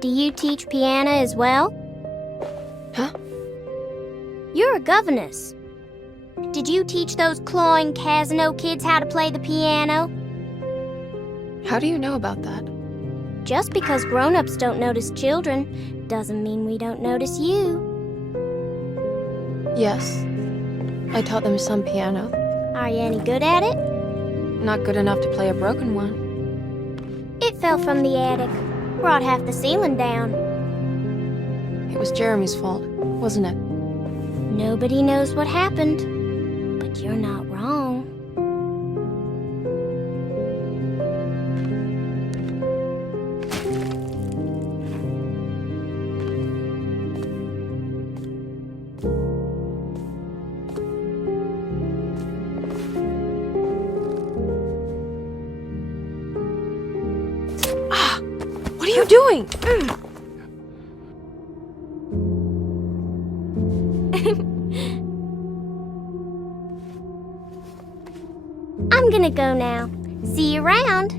Do you teach piano as well? Huh? You're a governess. Did you teach those clawing Casino kids how to play the piano? How do you know about that? Just because grown-ups don't notice children doesn't mean we don't notice you. Yes. I taught them some piano. Are you any good at it? Not good enough to play a broken one. It fell from the attic. Brought half the ceiling down. It was Jeremy's fault, wasn't it? Nobody knows what happened, but you're not wrong. What are you doing? I'm gonna go now. See you around.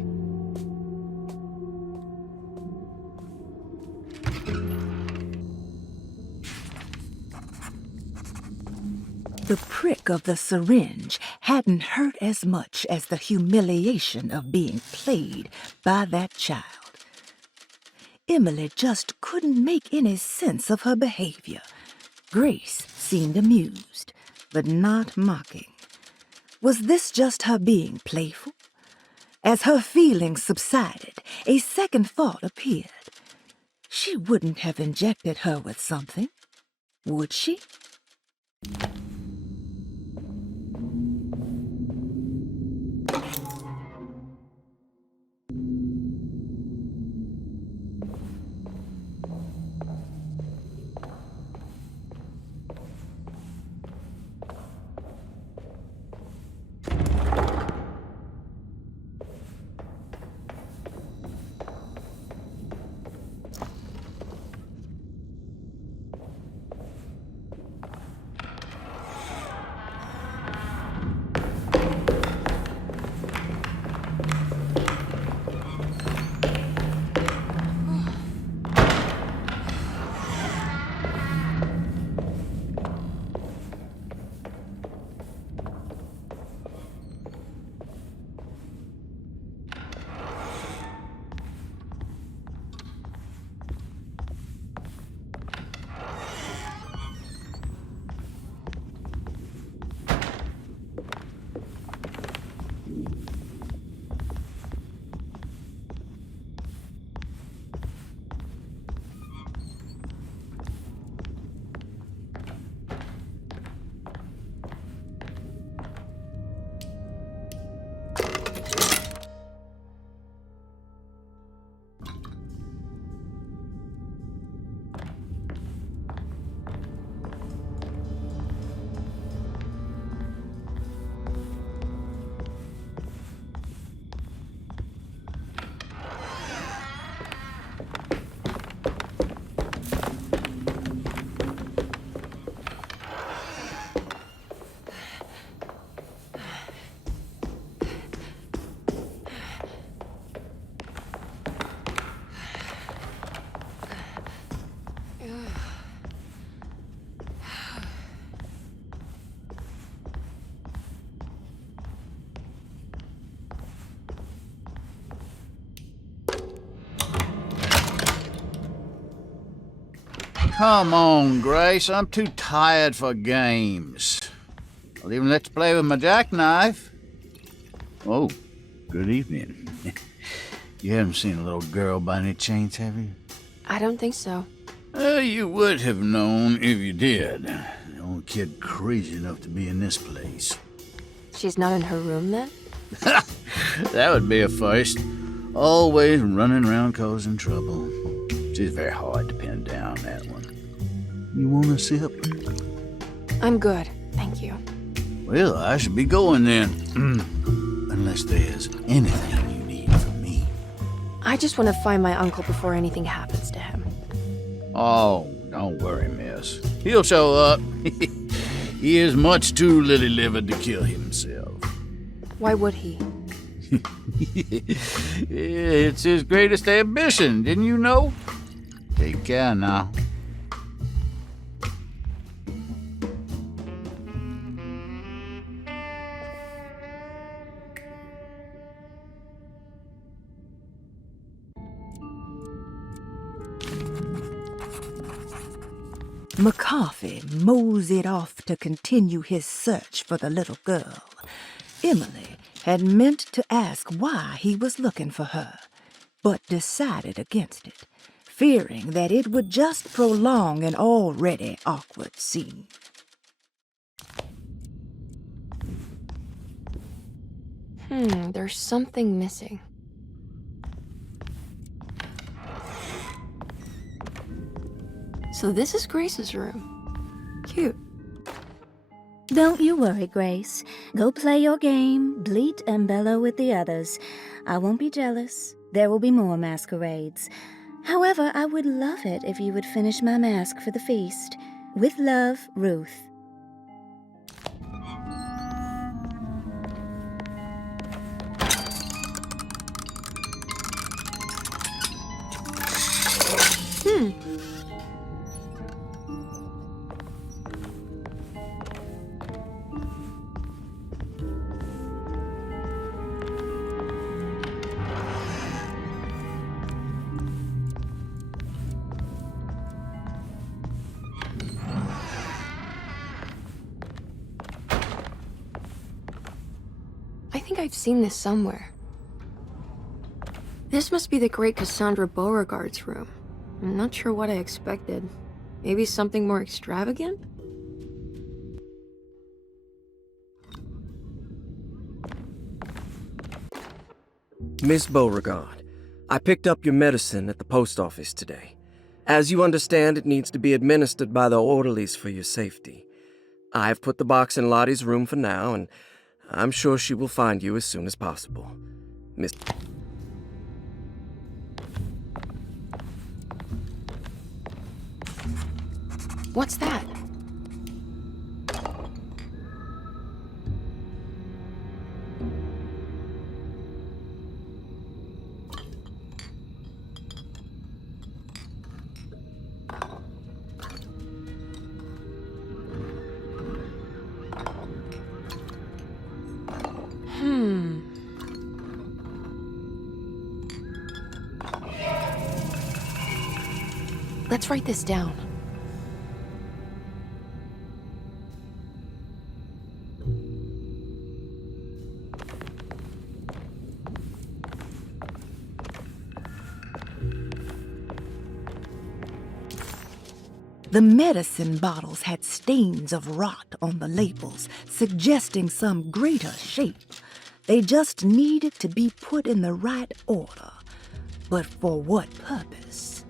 The prick of the syringe hadn't hurt as much as the humiliation of being played by that child. Emily just couldn't make any sense of her behavior. Grace seemed amused, but not mocking. Was this just her being playful? As her feelings subsided, a second thought appeared. She wouldn't have injected her with something, would she? Come on, Grace. I'm too tired for games. I'll even let you play with my jackknife. Oh, good evening. You haven't seen a little girl by any chance, have you? I don't think so. You would have known if you did. The only kid crazy enough to be in this place. She's not in her room then? That would be a first. Always running around causing trouble. She's very hard to pin down, that one. You want a sip? I'm good, thank you. Well, I should be going then. Unless there's anything you need from me. I just want to find my uncle before anything happens to him. Oh, don't worry, miss. He'll show up. He is much too lily-livered to kill himself. Why would he? It's his greatest ambition, didn't you know? Take care now. McCarthy moseyed off to continue his search for the little girl. Emily had meant to ask why he was looking for her, but decided against it, fearing that it would just prolong an already awkward scene. There's something missing. So this is Grace's room. Cute. Don't you worry, Grace. Go play your game, bleat and bellow with the others. I won't be jealous. There will be more masquerades. However, I would love it if you would finish my mask for the feast. With love, Ruth. I think I've seen this somewhere. This must be the great Cassandra Beauregard's room. I'm not sure what I expected. Maybe something more extravagant? Miss Beauregard, I picked up your medicine at the post office today. As you understand, it needs to be administered by the orderlies for your safety. I've put the box in Lottie's room for now, and I'm sure she will find you as soon as possible. Miss... What's that? Let's write this down. The medicine bottles had stains of rot on the labels, suggesting some greater shape. They just needed to be put in the right order. But for what purpose?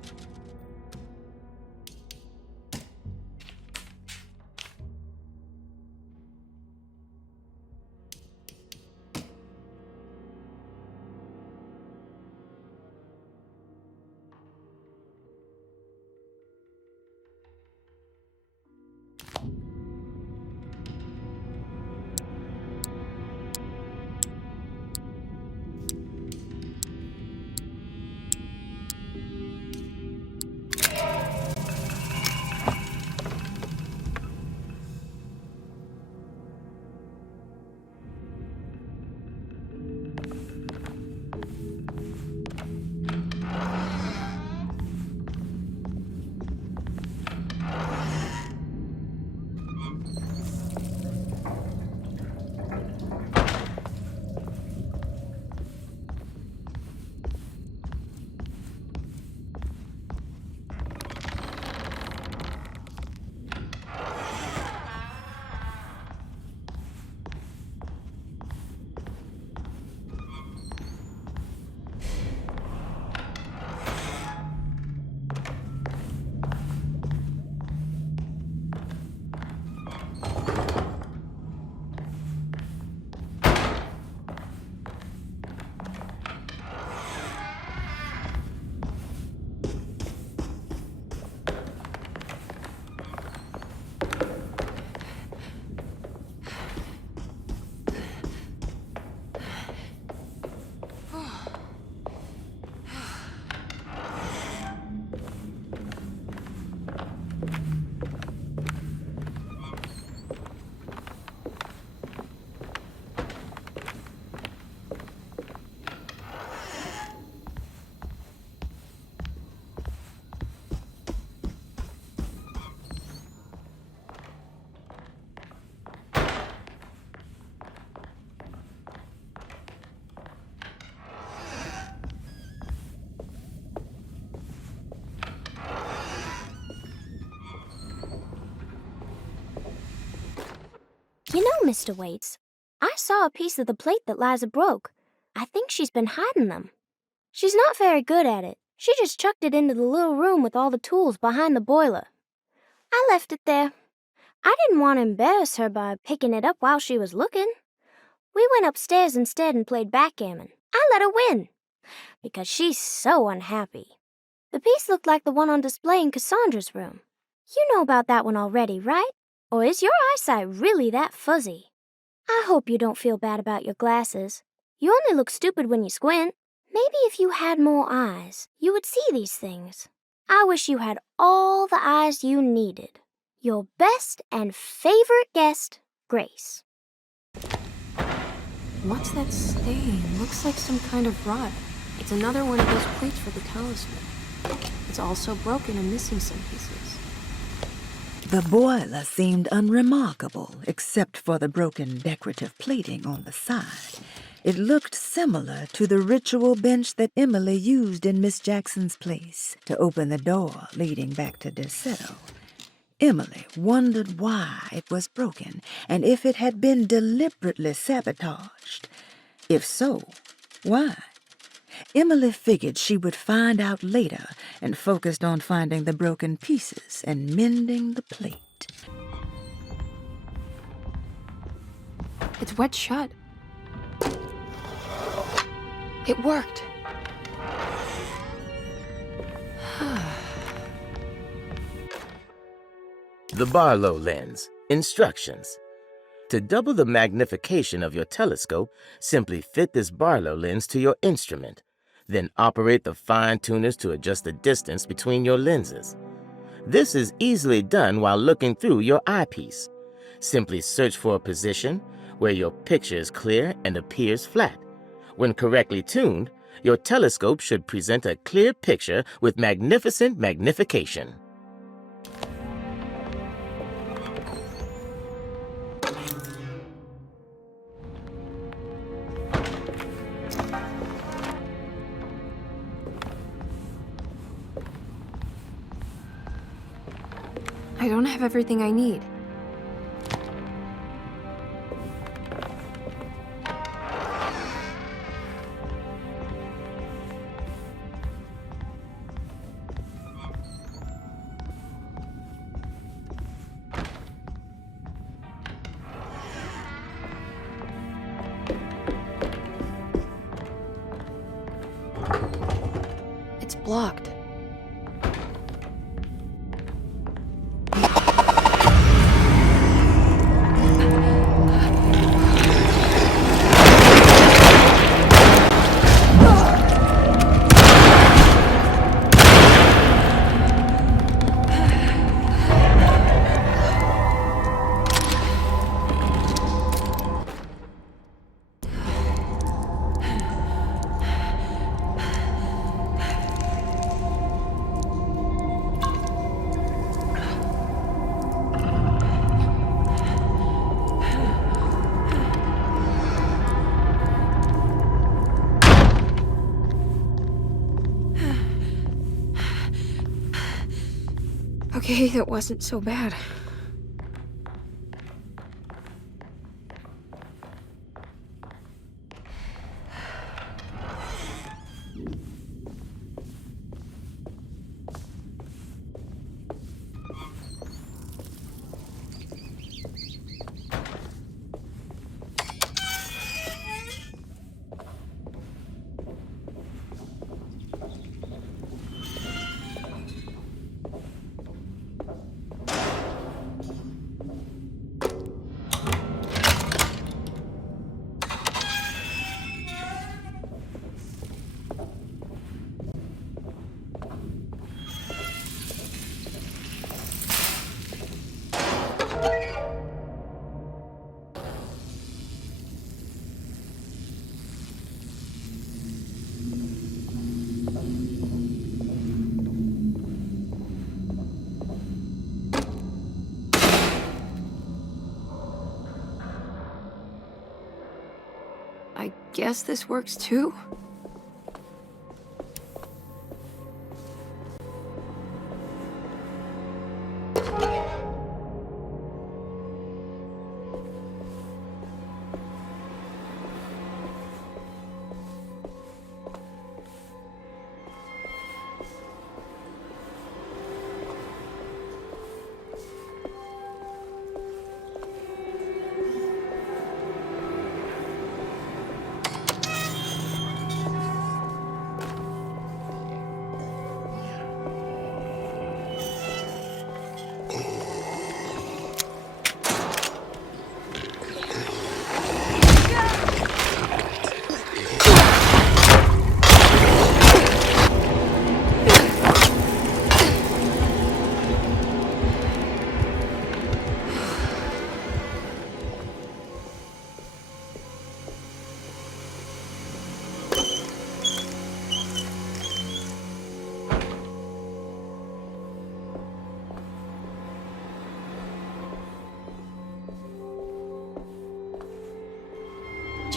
You know, Mr. Waits, I saw a piece of the plate that Liza broke. I think she's been hiding them. She's not very good at it. She just chucked it into the little room with all the tools behind the boiler. I left it there. I didn't want to embarrass her by picking it up while she was looking. We went upstairs instead and played backgammon. I let her win, because she's so unhappy. The piece looked like the one on display in Cassandra's room. You know about that one already, right? Or is your eyesight really that fuzzy? I hope you don't feel bad about your glasses. You only look stupid when you squint. Maybe if you had more eyes, you would see these things. I wish you had all the eyes you needed. Your best and favorite guest, Grace. What's that stain? Looks like some kind of rot. It's another one of those plates for the talisman. It's also broken and missing some pieces. The boiler seemed unremarkable, except for the broken decorative plating on the side. It looked similar to the ritual bench that Emily used in Miss Jackson's place to open the door leading back to Derceto. Emily wondered why it was broken and if it had been deliberately sabotaged. If so, why? Emily figured she would find out later and focused on finding the broken pieces and mending the plate. It's wet shut. It worked. The Barlow lens. Instructions. To double the magnification of your telescope, simply fit this Barlow lens to your instrument. Then operate the fine-tuners to adjust the distance between your lenses. This is easily done while looking through your eyepiece. Simply search for a position where your picture is clear and appears flat. When correctly tuned, your telescope should present a clear picture with magnificent magnification. I don't have everything I need. It's blocked. Okay, that wasn't so bad. I guess this works too?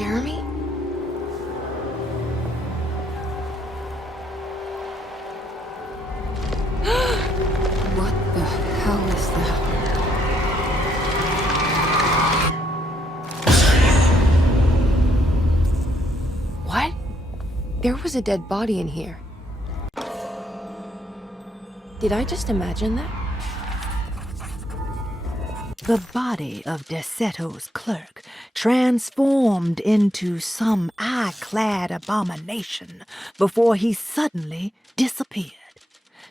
Jeremy? What the hell is that? What? There was a dead body in here. Did I just imagine that? The body of Desetto's clerk transformed into some eye-clad abomination before he suddenly disappeared.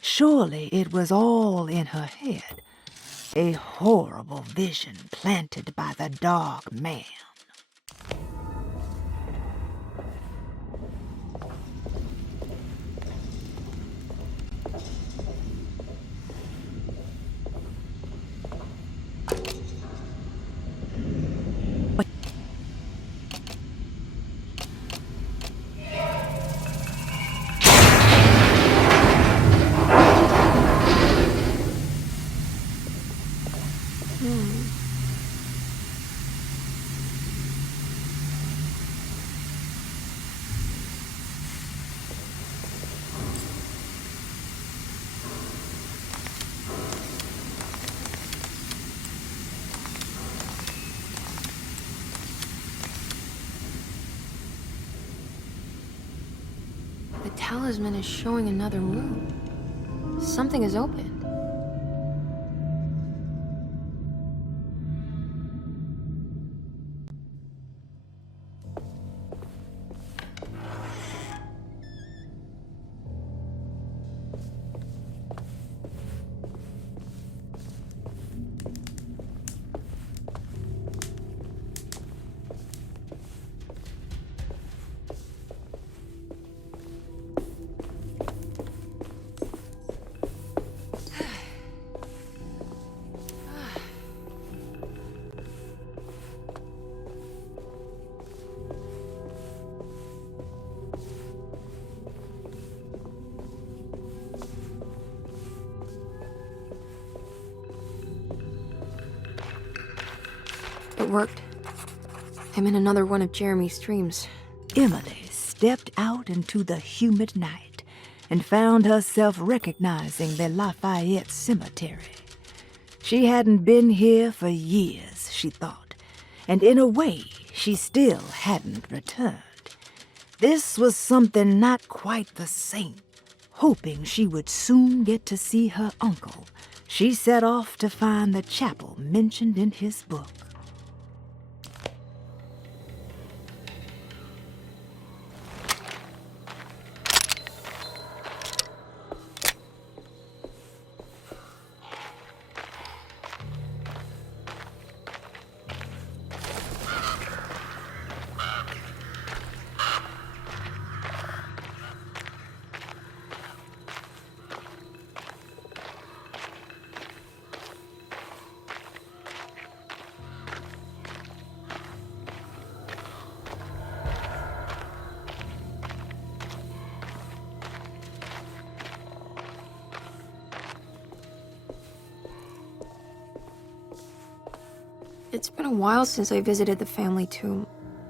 Surely it was all in her head. A horrible vision planted by the dog man. The talisman is showing another room. Something is open. It worked. I'm in another one of Jeremy's dreams. Emily stepped out into the humid night and found herself recognizing the Lafayette Cemetery. She hadn't been here for years, she thought, and in a way, she still hadn't returned. This was something not quite the same. Hoping she would soon get to see her uncle, she set off to find the chapel mentioned in his book. It's been a while since I visited the family tomb.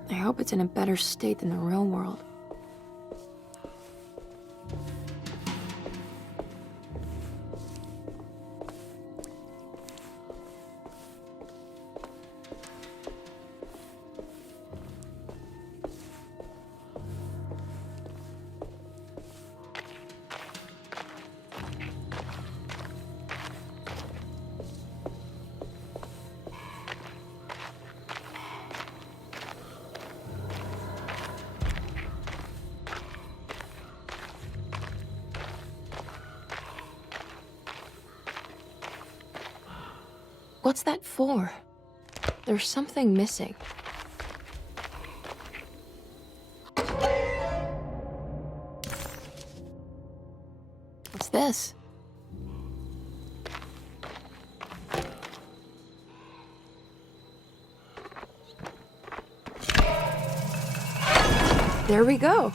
I hope it's in a better state than the real world. What's that for? There's something missing. What's this? There we go.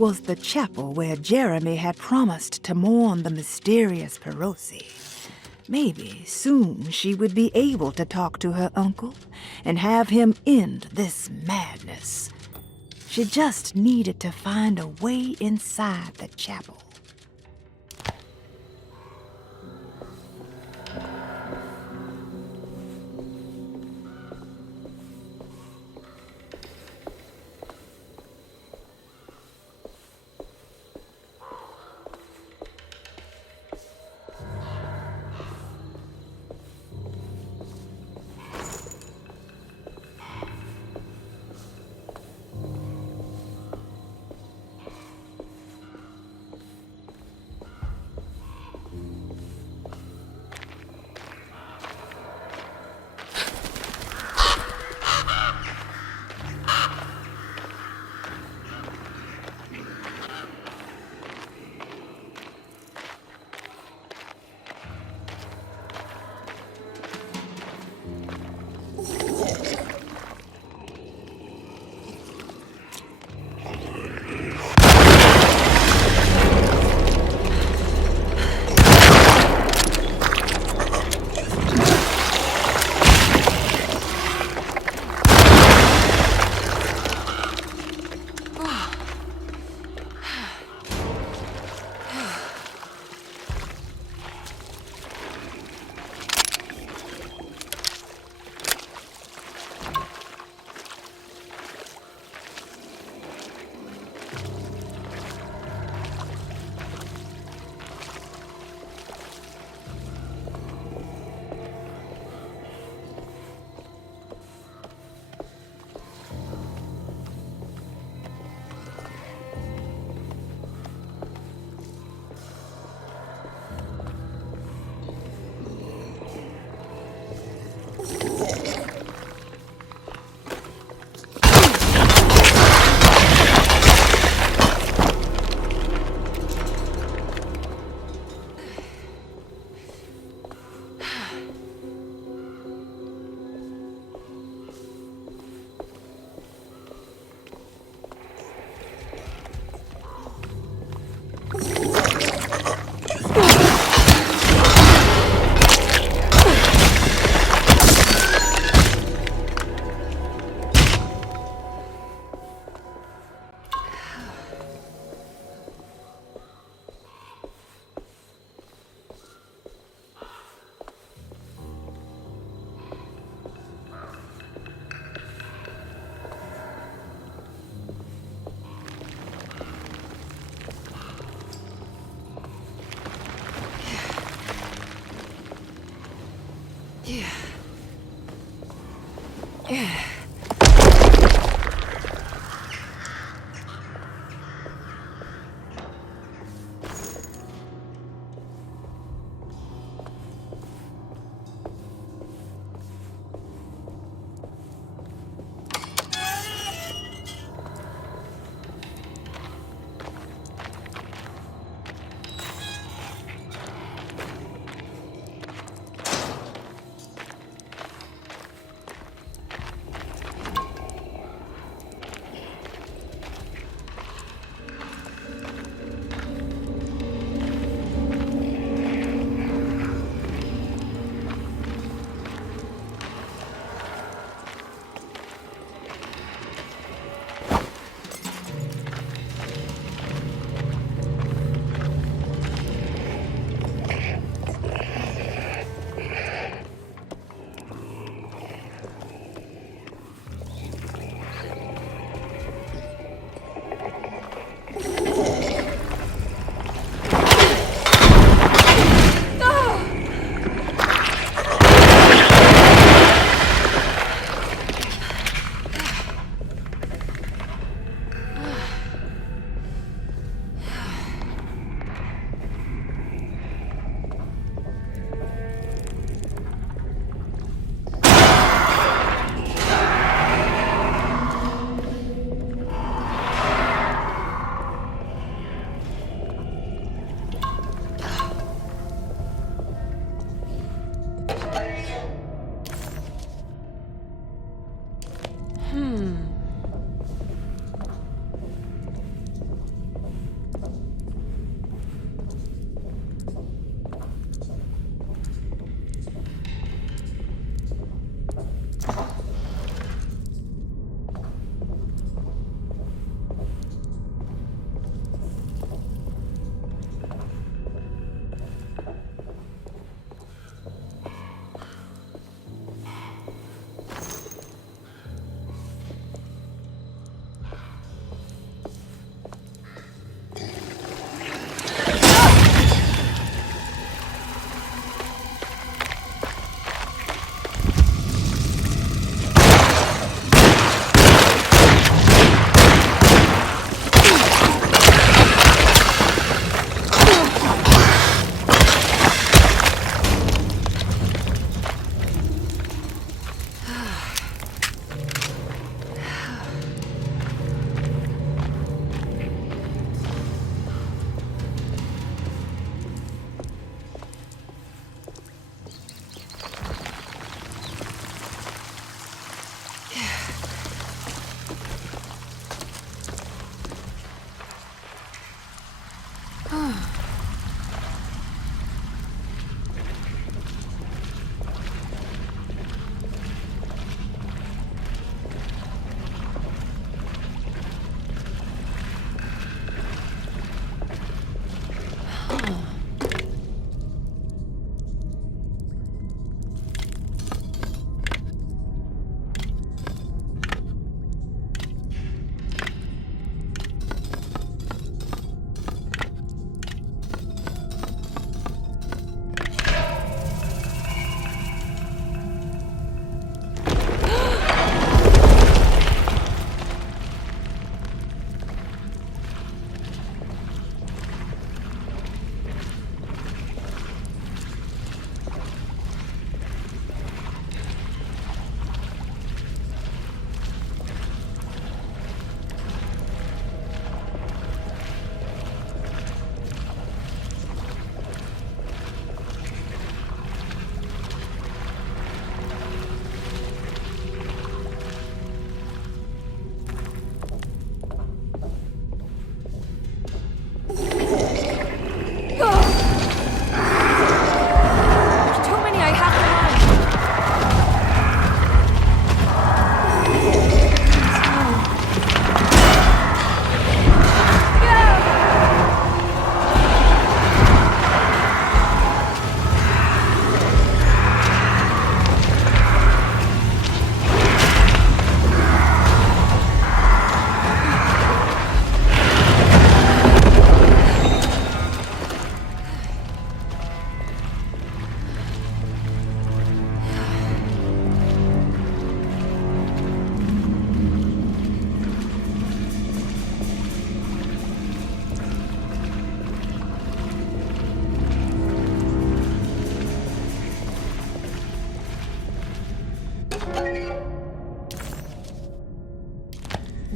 was the chapel where Jeremy had promised to mourn the mysterious Perosi. Maybe soon she would be able to talk to her uncle and have him end this madness. She just needed to find a way inside the chapel.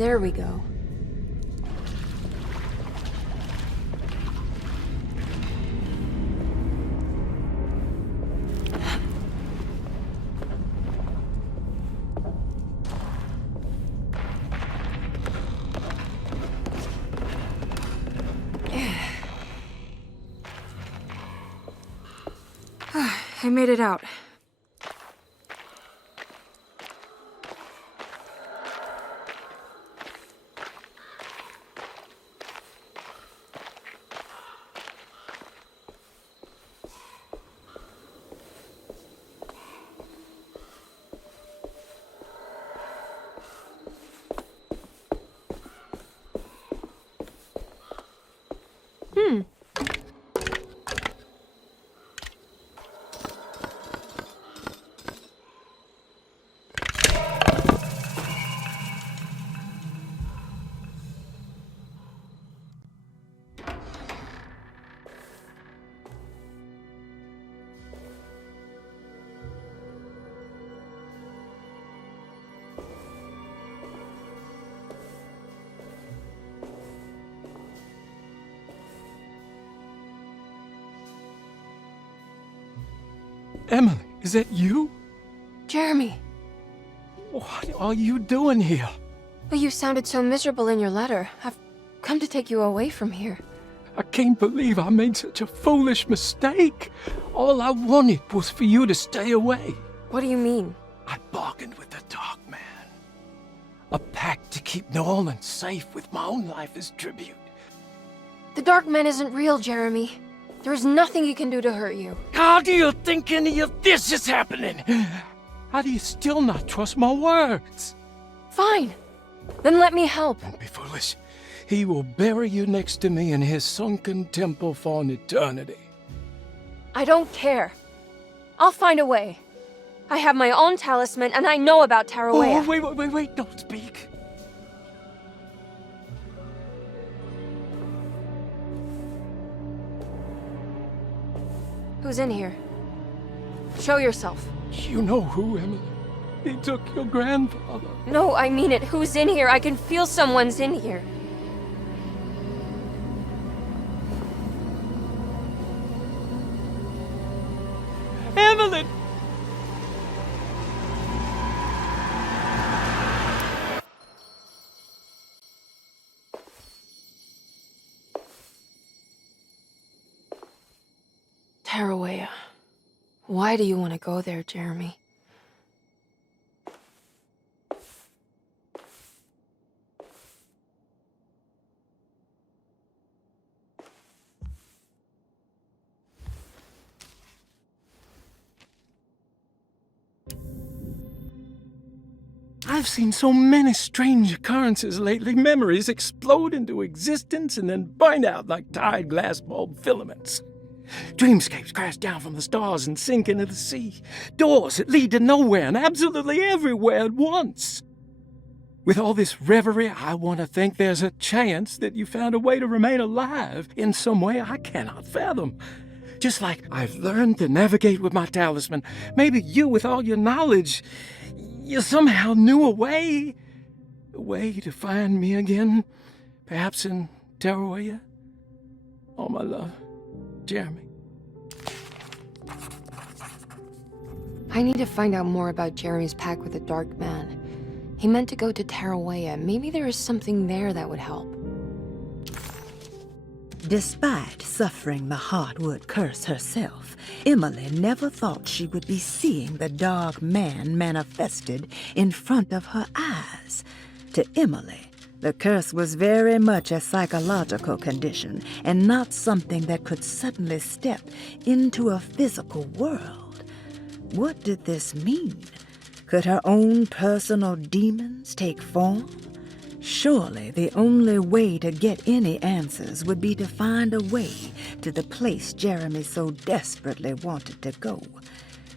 There we go. I made it out. Emily, is that you? Jeremy! What are you doing here? Well, you sounded so miserable in your letter. I've come to take you away from here. I can't believe I made such a foolish mistake. All I wanted was for you to stay away. What do you mean? I bargained with the Dark Man. A pact to keep New Orleans safe with my own life as tribute. The Dark Man isn't real, Jeremy. There is nothing he can do to hurt you. How do you think any of this is happening? How do you still not trust my words? Fine. Then let me help. Don't be foolish. He will bury you next to me in his sunken temple for an eternity. I don't care. I'll find a way. I have my own talisman, and I know about Tarawea. Oh, wait, don't speak. Who's in here? Show yourself. You know who, Emily. He took your grandfather. No, I mean it. Who's in here? I can feel someone's in here. Evelyn! Tarawea. Why do you want to go there, Jeremy? I've seen so many strange occurrences lately. Memories explode into existence and then burn out like tired glass bulb filaments. Dreamscapes crash down from the stars and sink into the sea. Doors that lead to nowhere and absolutely everywhere at once. With all this reverie, I want to think there's a chance that you found a way to remain alive in some way I cannot fathom. Just like I've learned to navigate with my talisman, maybe you, with all your knowledge, you somehow knew a way to find me again, perhaps in Tarawea. Oh, my love, Jeremy. I need to find out more about Jeremy's pact with the Dark Man. He meant to go to Tarawea. Maybe there is something there that would help. Despite suffering the Heartwood curse herself, Emily never thought she would be seeing the Dark Man manifested in front of her eyes. To Emily, the curse was very much a psychological condition and not something that could suddenly step into a physical world. What did this mean? Could her own personal demons take form? Surely the only way to get any answers would be to find a way to the place Jeremy so desperately wanted to go.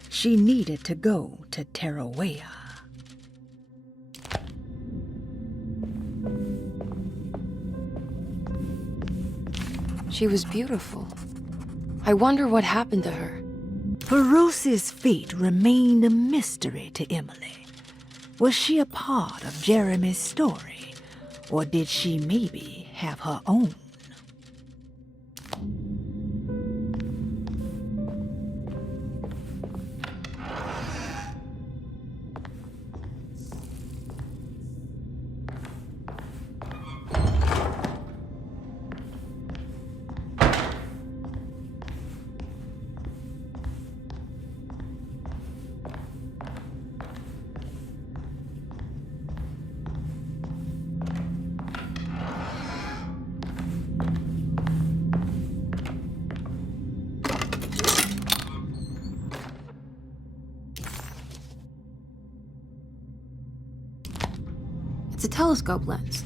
She needed to go to Tarawea. She was beautiful. I wonder what happened to her. Perusi's fate remained a mystery to Emily. Was she a part of Jeremy's story? Or did she maybe have her own? It's a telescope lens.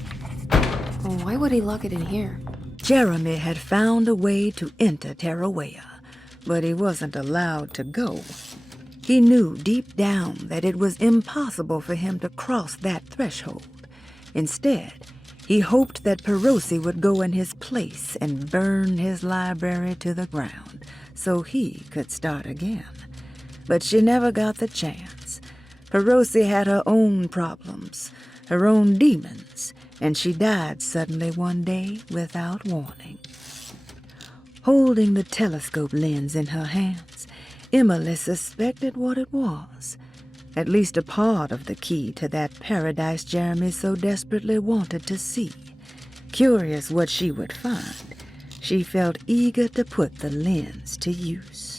Well, why would he lock it in here? Jeremy had found a way to enter Terrawea, but he wasn't allowed to go. He knew deep down that it was impossible for him to cross that threshold. Instead, he hoped that Perosi would go in his place and burn his library to the ground so he could start again. But she never got the chance. Perosi had her own problems, her own demons, and she died suddenly one day without warning. Holding the telescope lens in her hands, Emily suspected what it was. At least a part of the key to that paradise Jeremy so desperately wanted to see. Curious what she would find, she felt eager to put the lens to use.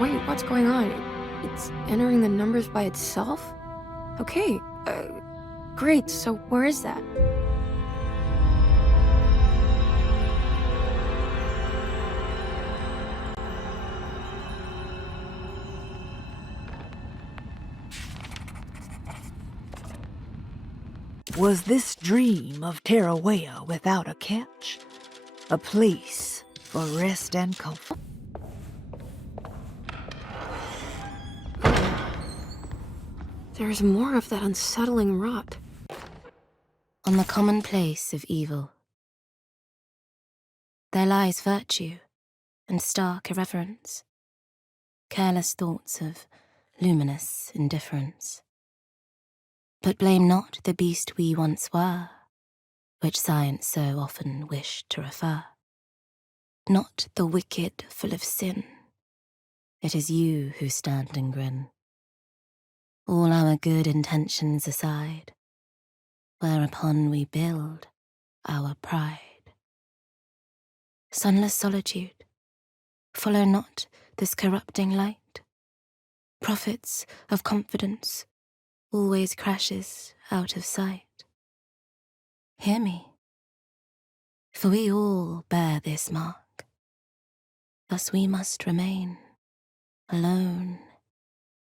Wait, what's going on? It's entering the numbers by itself? Okay, great, so where is that? Was this dream of Tarawea without a catch? A place for rest and comfort? There's more of that unsettling rot. On the commonplace of evil, there lies virtue and stark irreverence, careless thoughts of luminous indifference. But blame not the beast we once were, which science so often wished to refer. Not the wicked full of sin, it is you who stand and grin. All our good intentions aside, whereupon we build our pride. Sunless solitude, follow not this corrupting light. Prophets of confidence always crashes out of sight. Hear me, for we all bear this mark. Thus we must remain alone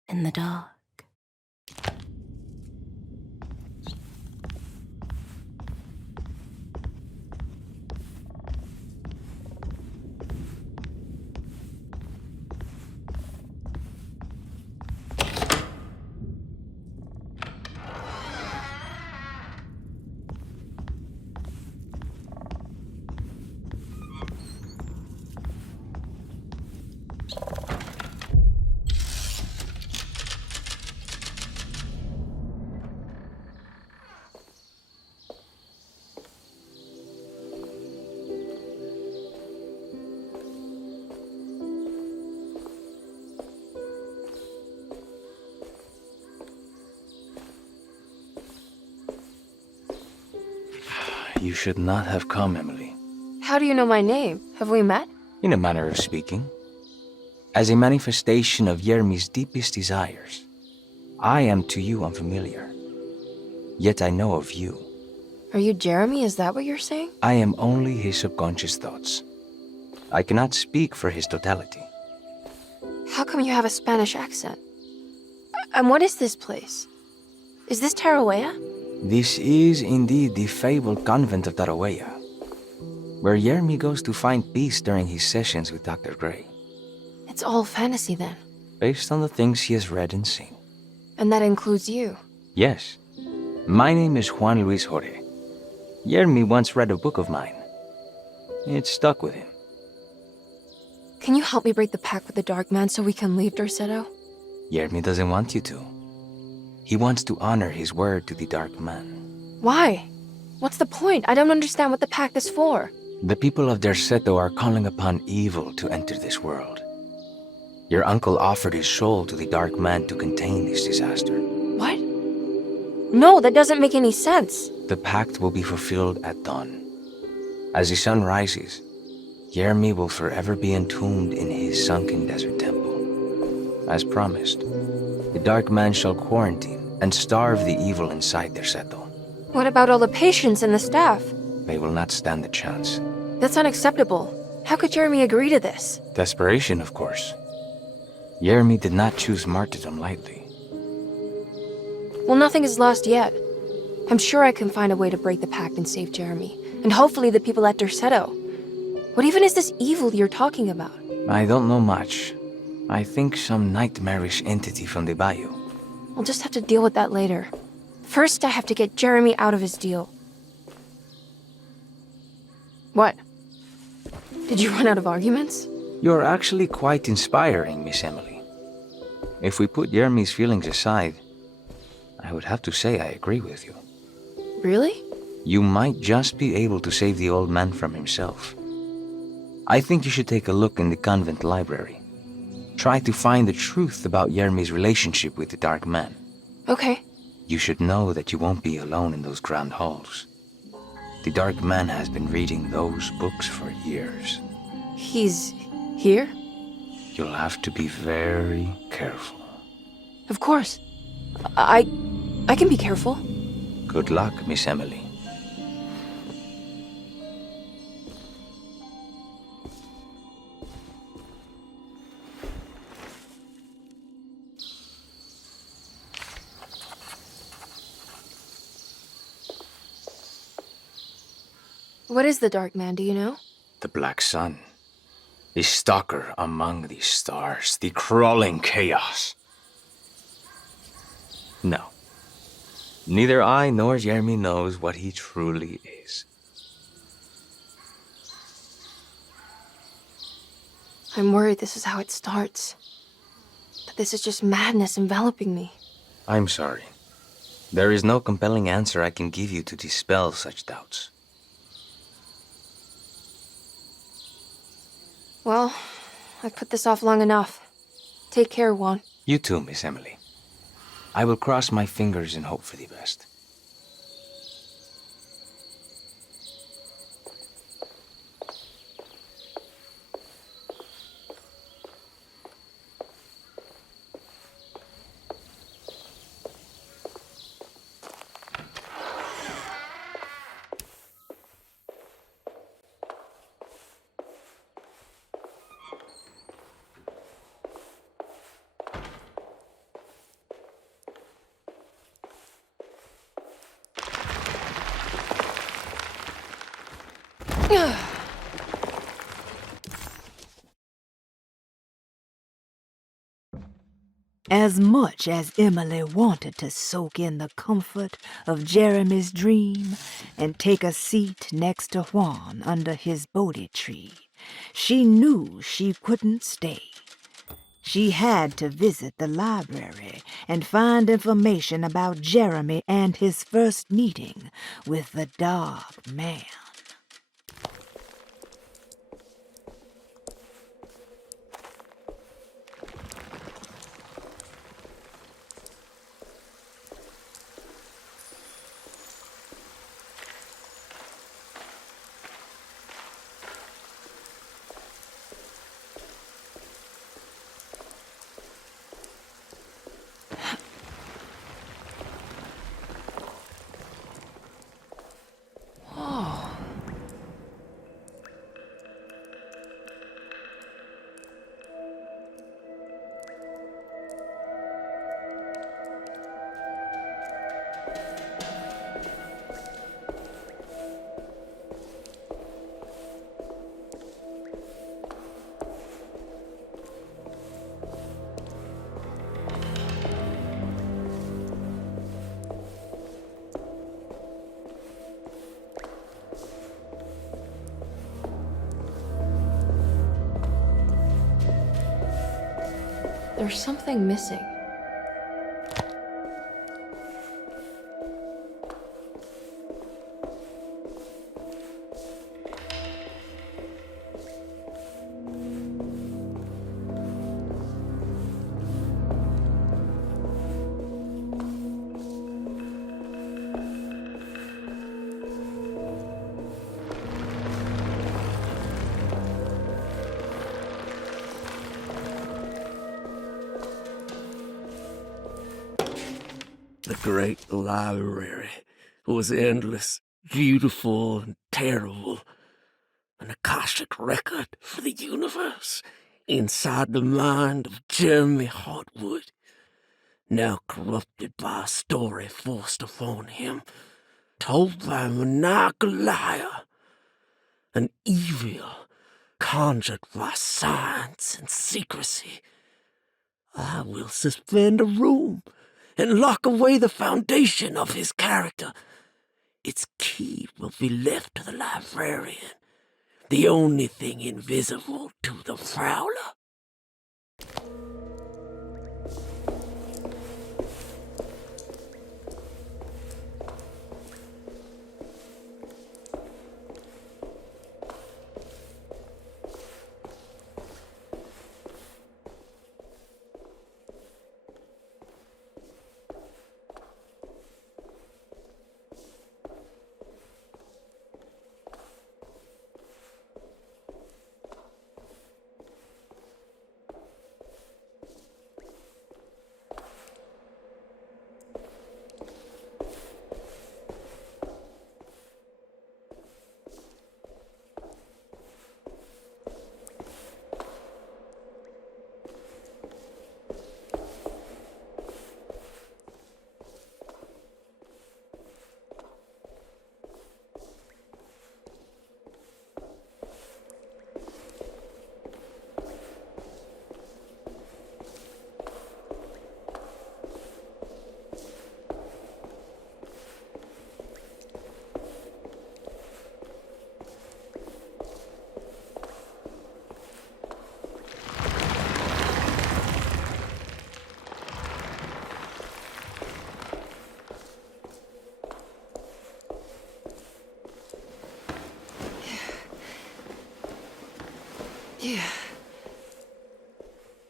in the dark. You should not have come, Emily. How do you know my name? Have we met? In a manner of speaking. As a manifestation of Yermi's deepest desires, I am to you unfamiliar. Yet I know of you. Are you Jeremy? Is that what you're saying? I am only his subconscious thoughts. I cannot speak for his totality. How come you have a Spanish accent? And what is this place? Is this Tarawea? This is indeed the fabled convent of Tarawea, where Yermi goes to find peace during his sessions with Dr. Gray. It's all fantasy then. Based on the things he has read and seen. And that includes you. Yes. My name is Juan Luis Jorge. Yermi once read a book of mine. It stuck with him. Can you help me break the pact with the Dark Man so we can leave Dorsetto? Yermi doesn't want you to. He wants to honor his word to the Dark Man. Why? What's the point? I don't understand what the pact is for. The people of Dorsetto are calling upon evil to enter this world. Your uncle offered his soul to the Dark Man to contain this disaster. What? No, that doesn't make any sense. The pact will be fulfilled at dawn. As the sun rises, Yermi will forever be entombed in his sunken desert temple. As promised, the Dark Man shall quarantine and starve the evil inside Dorsetto. What about all the patients and the staff? They will not stand a chance. That's unacceptable. How could Jeremy agree to this? Desperation, of course. Yermi did not choose martyrdom lightly. Well, nothing is lost yet. I'm sure I can find a way to break the pact and save Jeremy. And hopefully the people at Dorsetto. What even is this evil you're talking about? I don't know much. I think some nightmarish entity from the bayou. We'll just have to deal with that later. First, I have to get Jeremy out of his deal. What? Did you run out of arguments? You're actually quite inspiring, Miss Emily. If we put Yermi's feelings aside, I would have to say I agree with you. Really? You might just be able to save the old man from himself. I think you should take a look in the convent library. Try to find the truth about Yermi's relationship with the Dark Man. Okay. You should know that you won't be alone in those grand halls. The Dark Man has been reading those books for years. He's here? You'll have to be very careful. Of course. I can be careful. Good luck, Miss Emily. What is the Dark Man, do you know? The Black Sun. The stalker among the stars. The crawling chaos. No. Neither I nor Jeremy knows what he truly is. I'm worried this is how it starts. That this is just madness enveloping me. I'm sorry. There is no compelling answer I can give you to dispel such doubts. Well, I've put this off long enough. Take care, Juan. You too, Miss Emily. I will cross my fingers and hope for the best. As much as Emily wanted to soak in the comfort of Jeremy's dream and take a seat next to Juan under his Bodhi tree, she knew she couldn't stay. She had to visit the library and find information about Jeremy and his first meeting with the Dark Man. There's something missing. The great library was endless, beautiful, and terrible. An Akashic record for the universe inside the mind of Jeremy Hartwood, now corrupted by a story forced upon him, told by a maniacal liar, an evil conjured by science and secrecy. I will suspend a room and lock away the foundation of his character. Its key will be left to the librarian, the only thing invisible to the prowler.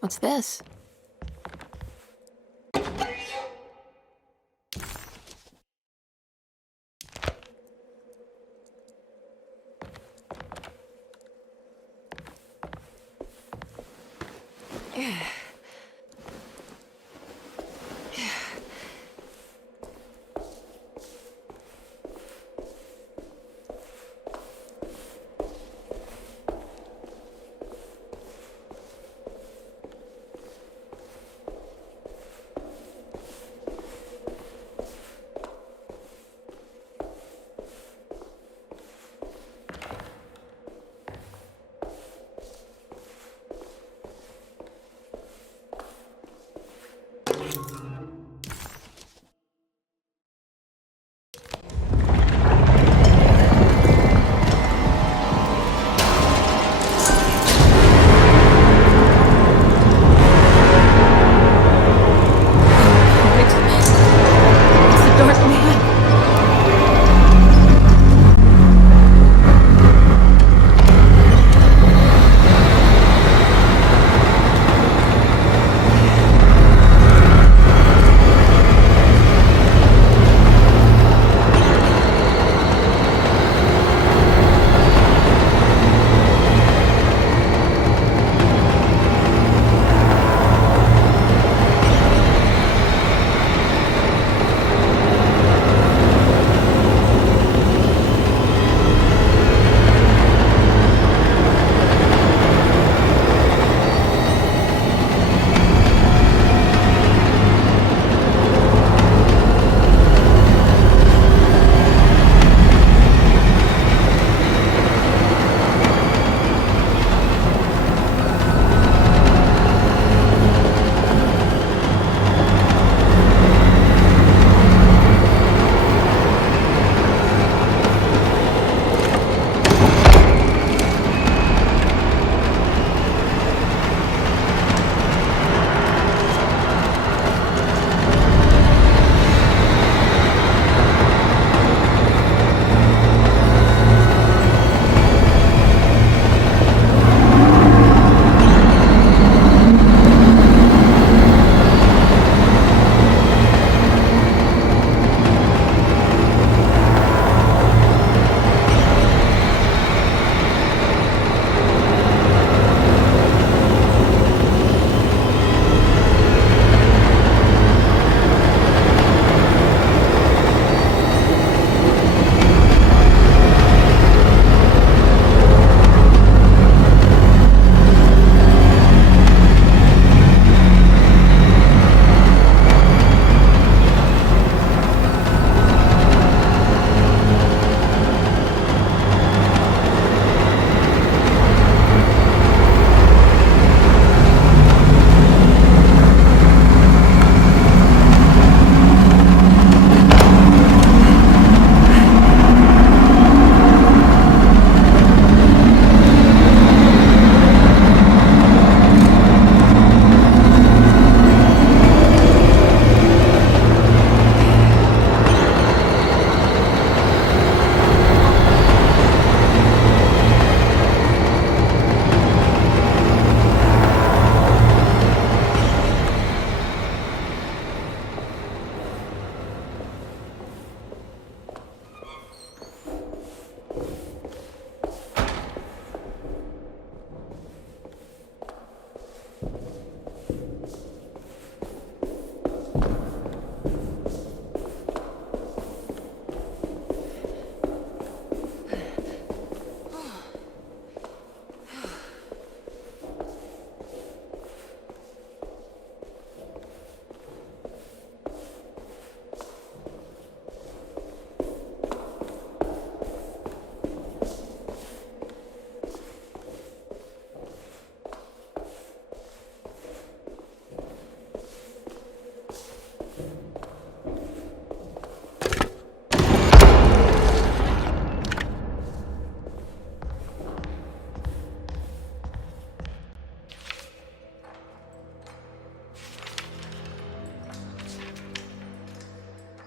What's this?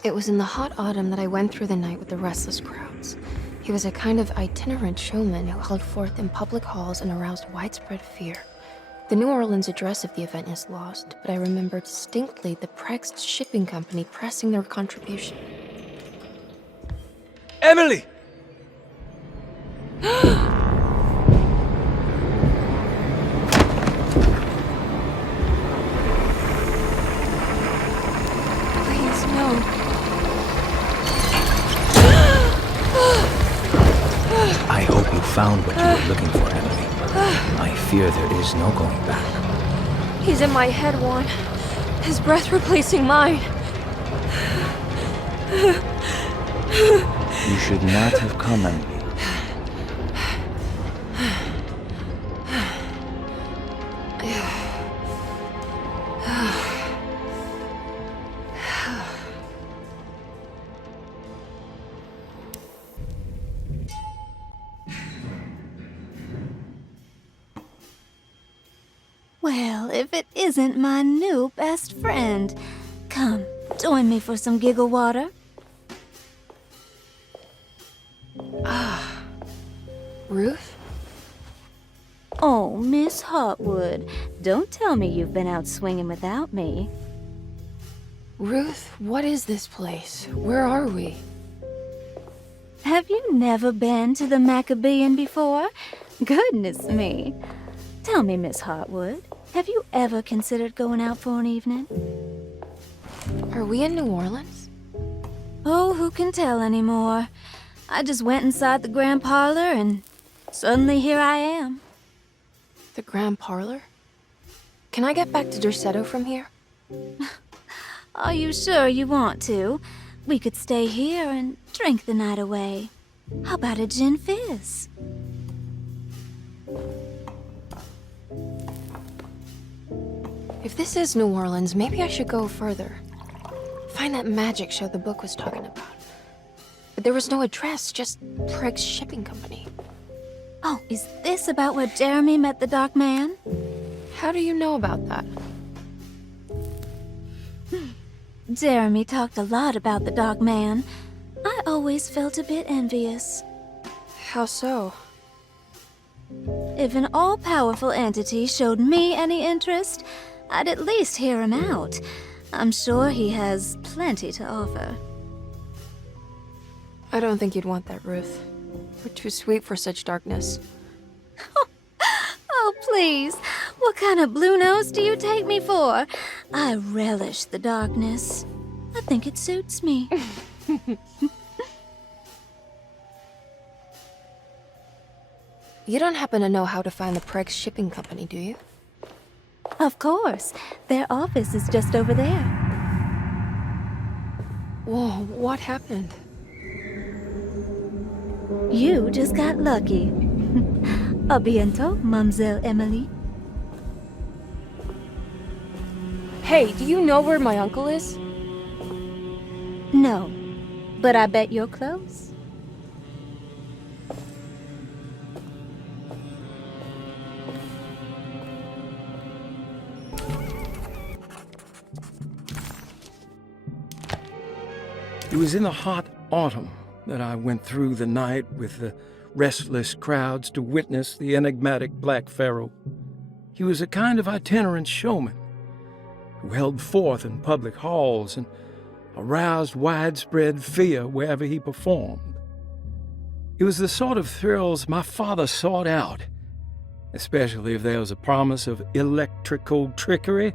It was in the hot autumn that I went through the night with the restless crowds. He was a kind of itinerant showman who held forth in public halls and aroused widespread fear. The New Orleans address of the event is lost, but I remember distinctly the Prext shipping company pressing their contribution. Emily! Please, no. I hope you found what you were looking for, Emily. I fear there is no going back. He's in my head, Juan. His breath replacing mine. You should not have come, Emily. Well, if it isn't my new best friend. Come, join me for some giggle water. Ruth? Oh, Miss Hotwood, don't tell me you've been out swinging without me. Ruth, what is this place? Where are we? Have you never been to the Maccabean before? Goodness me. Tell me, Miss Hotwood, have you ever considered going out for an evening? Are we in New Orleans? Oh, who can tell anymore? I just went inside the grand parlor and suddenly here I am. The Grand Parlor? Can I get back to Derceto from here? Are you sure you want to? We could stay here and drink the night away. How about a gin fizz? If this is New Orleans, maybe I should go further. Find that magic show the book was talking about. But there was no address, just Prext Shipping Company. Oh, is this about where Jeremy met the Dark Man? How do you know about that? Jeremy talked a lot about the Dark Man. I always felt a bit envious. How so? If an all-powerful entity showed me any interest, I'd at least hear him out. I'm sure he has plenty to offer. I don't think you'd want that, Ruth. We're too sweet for such darkness. Oh, please. What kind of blue nose do you take me for? I relish the darkness. I think it suits me. You don't happen to know how to find the Prext Shipping Company, do you? Of course. Their office is just over there. Whoa, what happened? You just got lucky. A bientôt, Mademoiselle Emily. Hey, do you know where my uncle is? No, but I bet you're close. It was in the hot autumn that I went through the night with the restless crowds to witness the enigmatic Black Pharaoh. He was a kind of itinerant showman who held forth in public halls and aroused widespread fear wherever he performed. It was the sort of thrills my father sought out, especially if there was a promise of electrical trickery.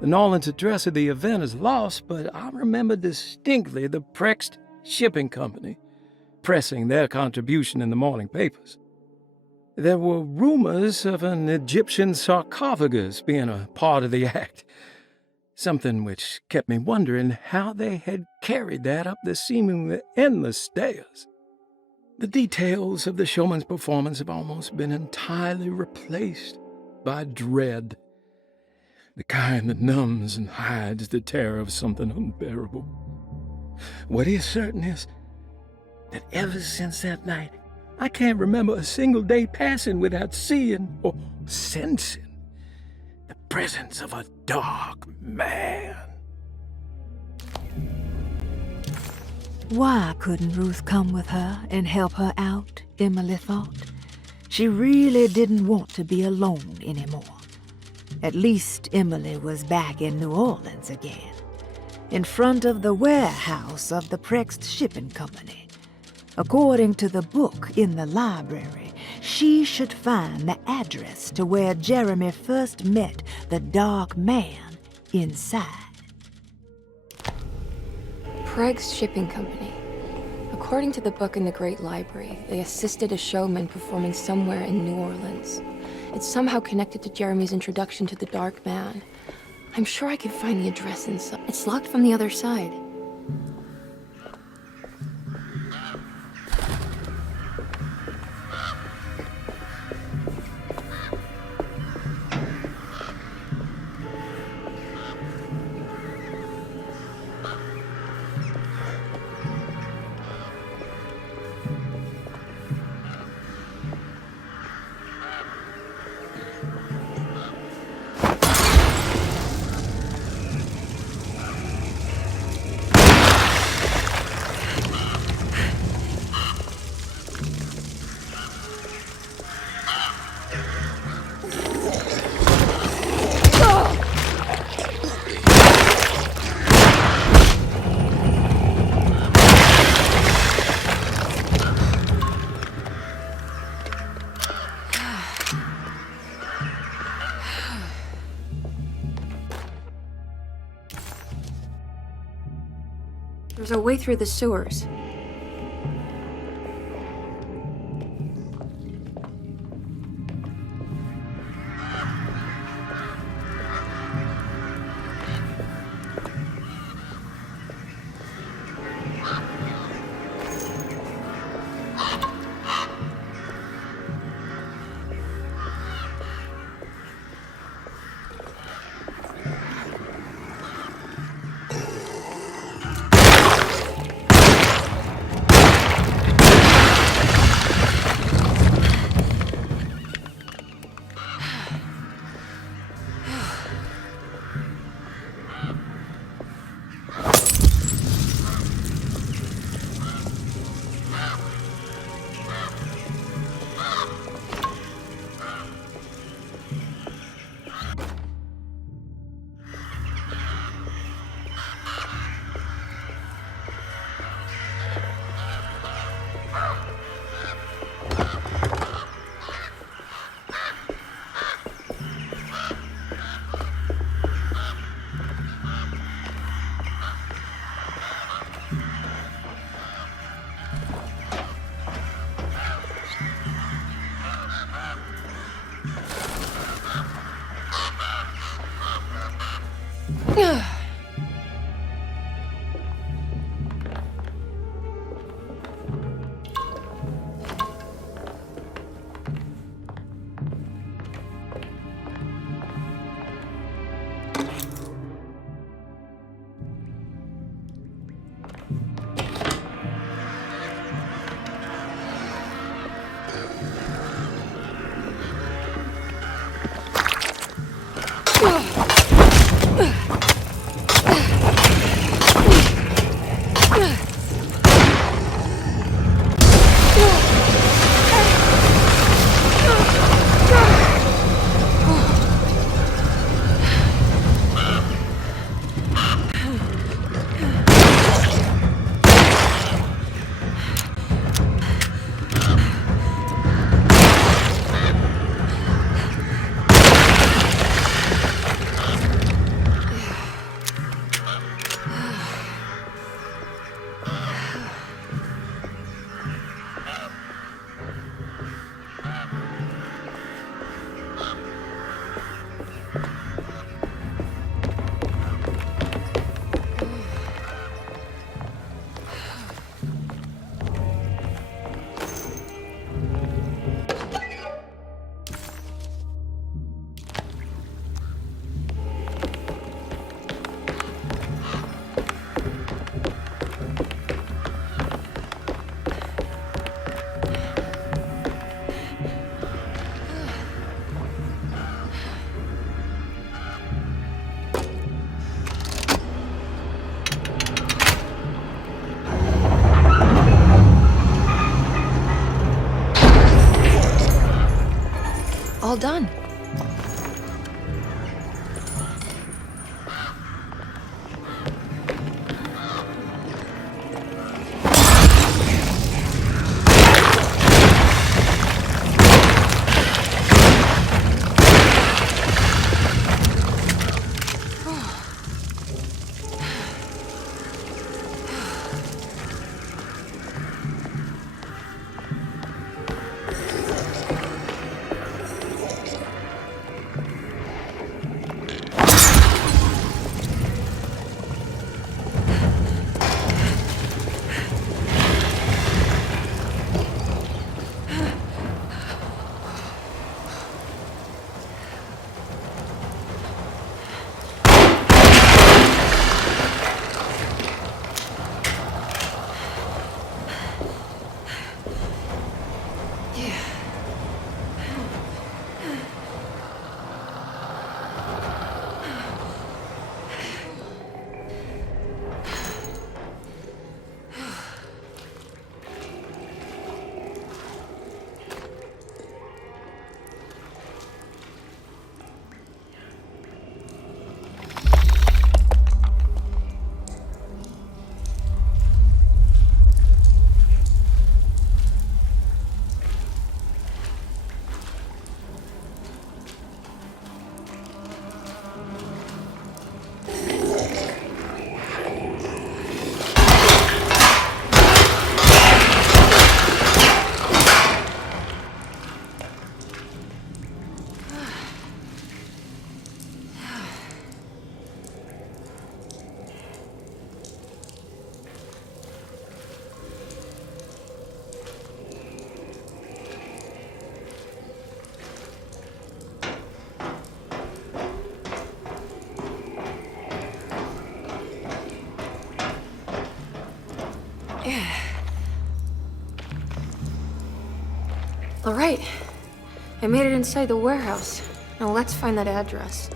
The Nolan's address of the event is lost, but I remember distinctly the Prext Shipping Company pressing their contribution in the morning papers. There were rumors of an Egyptian sarcophagus being a part of the act, something which kept me wondering how they had carried that up the seemingly endless stairs. The details of the showman's performance have almost been entirely replaced by dread, the kind that numbs and hides the terror of something unbearable. What is certain is that ever since that night, I can't remember a single day passing without seeing or sensing the presence of a dark man. Why couldn't Ruth come with her and help her out, Emily thought. She really didn't want to be alone anymore. At least Emily was back in New Orleans again, in front of the warehouse of the Prext Shipping Company. According to the book in the library, she should find the address to where Jeremy first met the dark man inside. Prext Shipping Company. According to the book in the Great Library, they assisted a showman performing somewhere in New Orleans. It's somehow connected to Jeremy's introduction to the Dark Man. I'm sure I can find the address inside. It's locked from the other side. There's a way through the sewers. All done. All right. I made it inside the warehouse. Now let's find that address.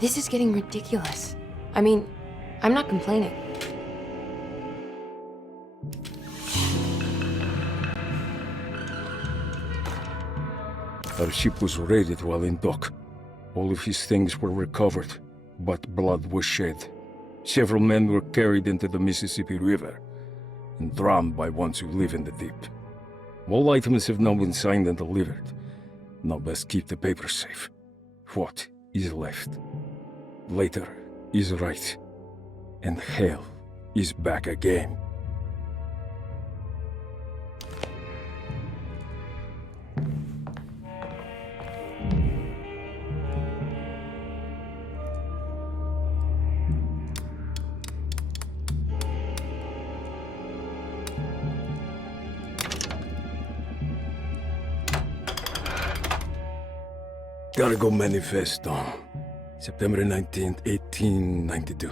This is getting ridiculous. I mean, I'm not complaining. Our ship was raided while in dock. All of his things were recovered, but blood was shed. Several men were carried into the Mississippi River and drowned by ones who live in the deep. All items have now been signed and delivered. Now best keep the papers safe. What is left? Later is right, and hell is back again. Cargo Manifesto, September 19th, 1892.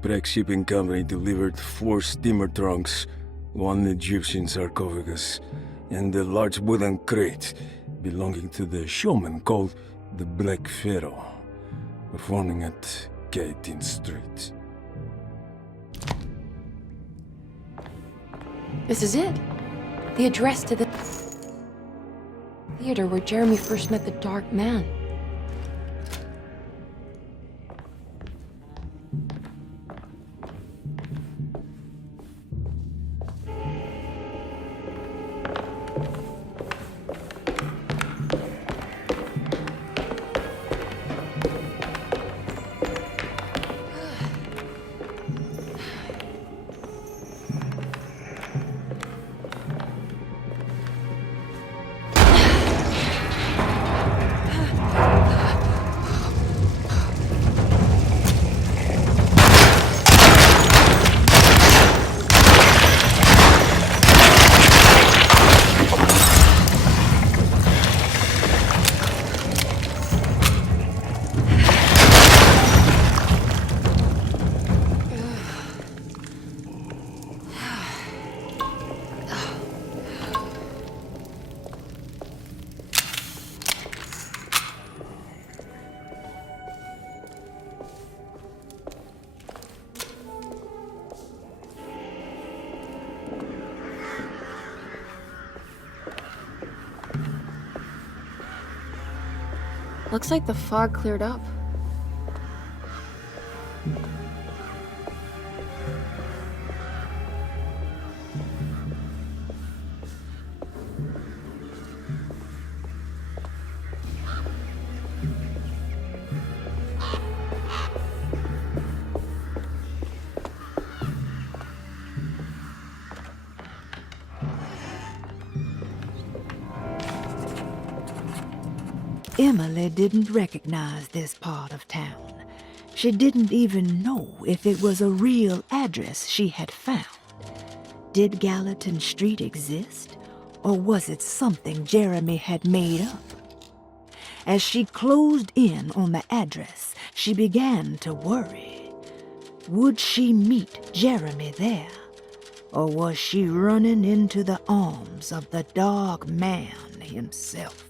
Breck Shipping Company delivered 4 steamer trunks, 1 Egyptian sarcophagus, and a large wooden crate belonging to the showman called the Black Pharaoh, performing at K18th Street. This is it. The address to the theater where Jeremy first met the Dark Man. Looks like the fog cleared up. Emily didn't recognize this part of town. She didn't even know if it was a real address she had found. Did Gallatin Street exist, or was it something Jeremy had made up? As she closed in on the address, she began to worry. Would she meet Jeremy there, or was she running into the arms of the Dark Man himself?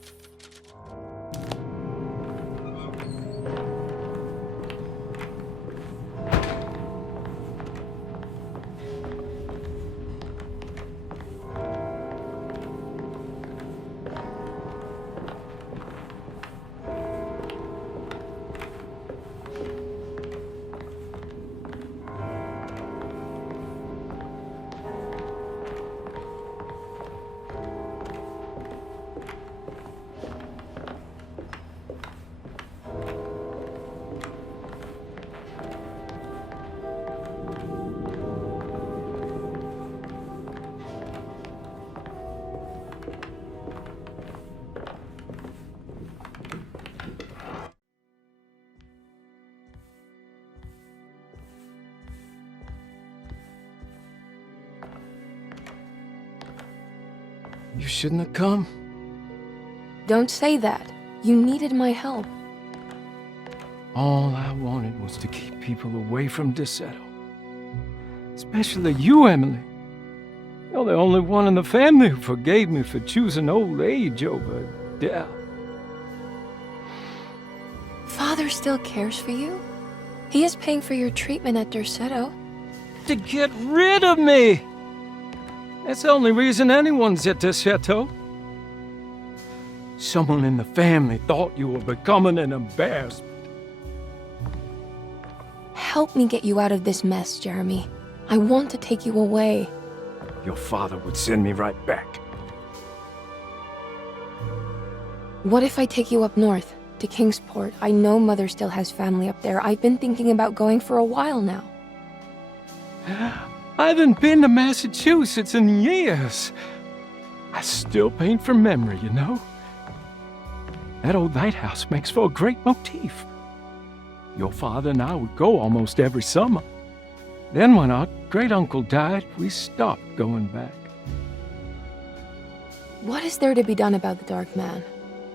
You shouldn't have come. Don't say that. You needed my help. All I wanted was to keep people away from Desetto. Especially you, Emily. You're the only one in the family who forgave me for choosing old age over death. Father still cares for you? He is paying for your treatment at Desetto. To get rid of me! That's the only reason anyone's at Desetto. Someone in the family thought you were becoming an embarrassment. Help me get you out of this mess, Jeremy. I want to take you away. Your father would send me right back. What if I take you up north, to Kingsport? I know Mother still has family up there. I've been thinking about going for a while now. I haven't been to Massachusetts in years. I still paint from memory, you know. That old lighthouse makes for a great motif. Your father and I would go almost every summer. Then when our great-uncle died, we stopped going back. What is there to be done about the Dark Man?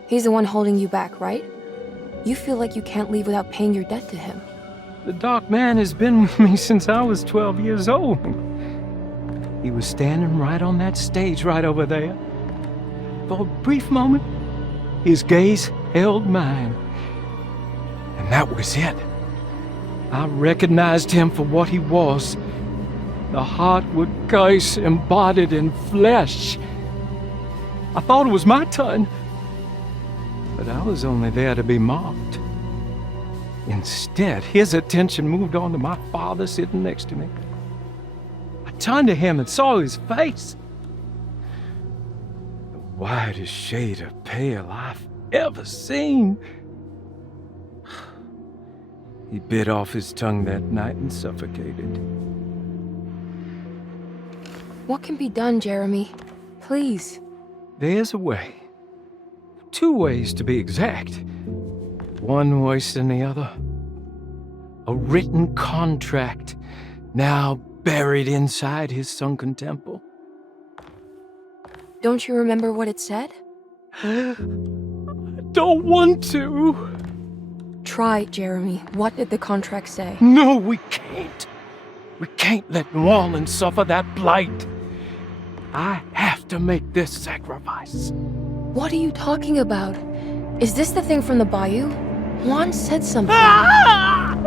He's the one holding you back, right? You feel like you can't leave without paying your debt to him. The Dark Man has been with me since I was 12 years old. He was standing right on that stage right over there. For a brief moment, his gaze held mine. And that was it. I recognized him for what he was. The Heartwood curse embodied in flesh. I thought it was my turn. But I was only there to be mocked. Instead, his attention moved on to my father sitting next to me. I turned to him and saw his face. The whitest shade of pale I've ever seen. He bit off his tongue that night and suffocated. What can be done, Jeremy? Please. There's a way. 2 ways to be exact. One worse than the other. A written contract, now buried inside his sunken temple. Don't you remember what it said? I don't want to. Try, Jeremy. What did the contract say? No, we can't. We can't let New Orleans suffer that blight. I have to make this sacrifice. What are you talking about? Is this the thing from the bayou? Juan said something. Ah!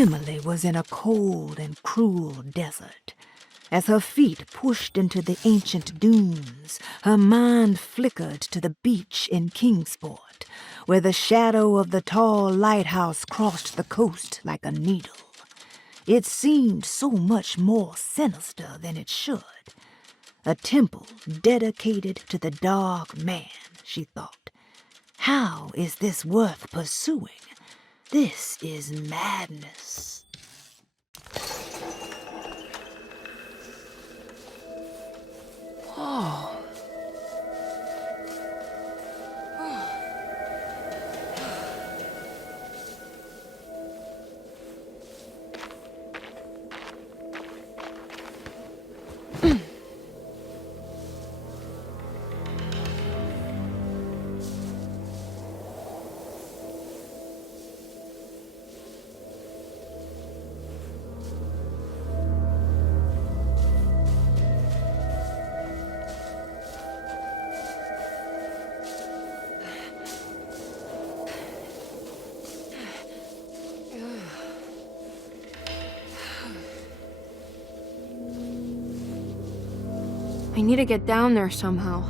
Emily was in a cold and cruel desert. As her feet pushed into the ancient dunes, her mind flickered to the beach in Kingsport, where the shadow of the tall lighthouse crossed the coast like a needle. It seemed so much more sinister than it should. A temple dedicated to the Dark Man, she thought. How is this worth pursuing? This is madness. Oh. I need to get down there somehow.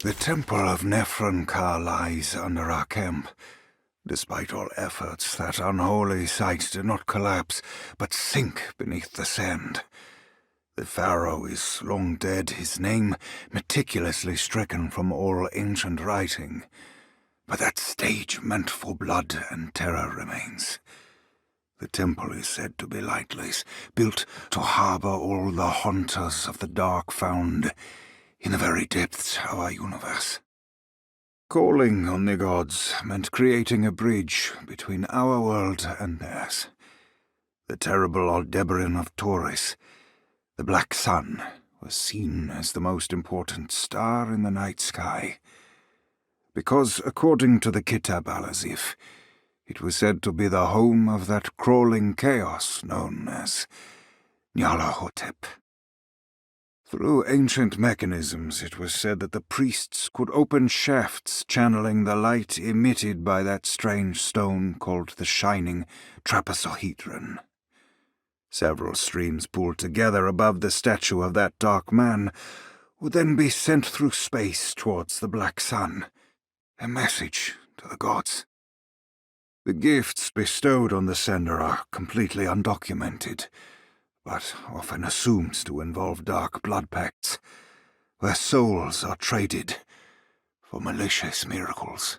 The Temple of Nephron-Ka lies under our camp. Despite all efforts, that unholy site did not collapse, but sink beneath the sand. The pharaoh is long dead, his name meticulously stricken from all ancient writing. But that stage meant for blood and terror remains. The temple is said to be lightless, built to harbor all the haunters of the dark found in the very depths of our universe. Calling on the gods meant creating a bridge between our world and theirs. The terrible Aldebaran of Taurus, the Black Sun, was seen as the most important star in the night sky, because, according to the Kitab al-Azif, it was said to be the home of that crawling chaos known as Nyarlathotep. Through ancient mechanisms, it was said that the priests could open shafts channeling the light emitted by that strange stone called the Shining Trapezohedron. Several streams pooled together above the statue of that dark man would then be sent through space towards the Black Sun, a message to the gods. The gifts bestowed on the sender are completely undocumented, but often assumed to involve dark blood pacts, where souls are traded for malicious miracles.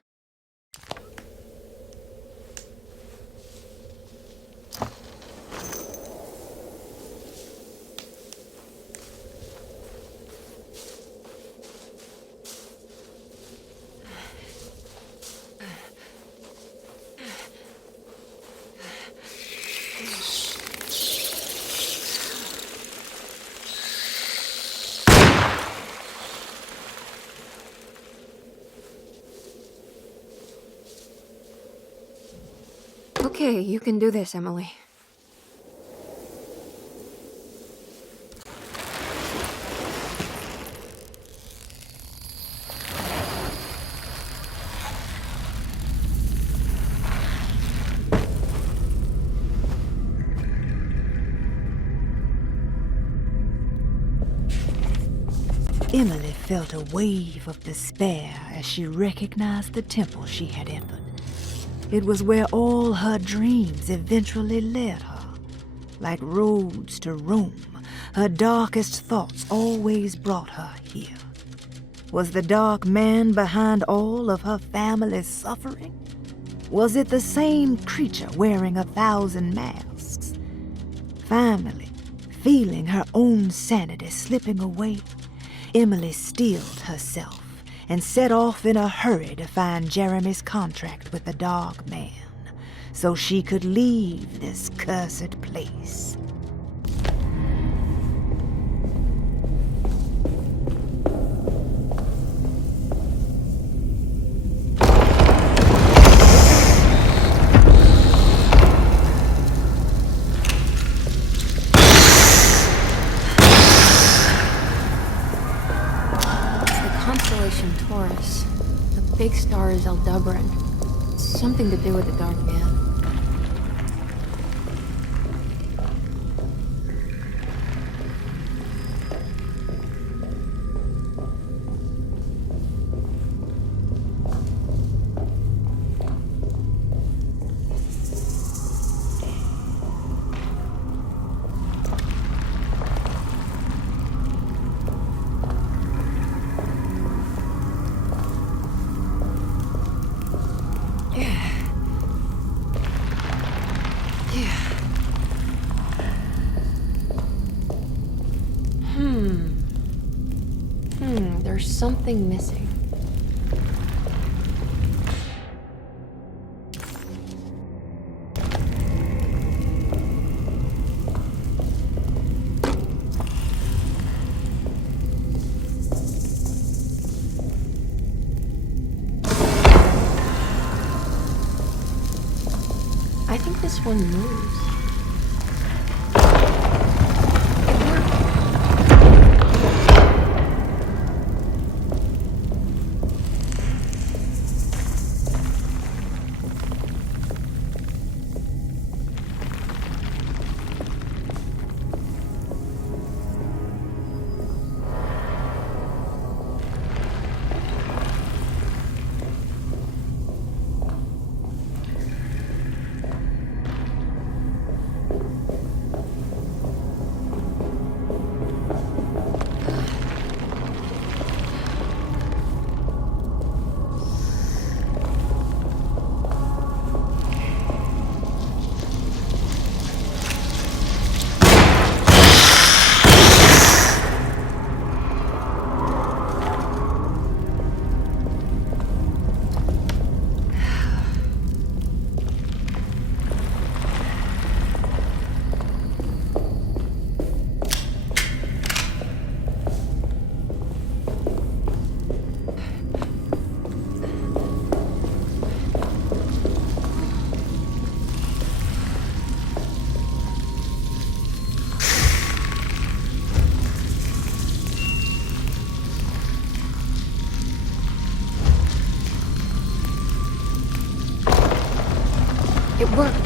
Okay, you can do this, Emily. Emily felt a wave of despair as she recognized the temple she had entered. It was where all her dreams eventually led her. Like roads to Rome, her darkest thoughts always brought her here. Was the dark man behind all of her family's suffering? Was it the same creature wearing 1,000 masks? Finally, feeling her own sanity slipping away, Emily steeled herself and set off in a hurry to find Jeremy's contract with the Dark Man. so she could leave this cursed place. Constellation Taurus. The big star is Aldebaran. Something to do with the Dark Man. There's something missing. I think this one moves. It worked.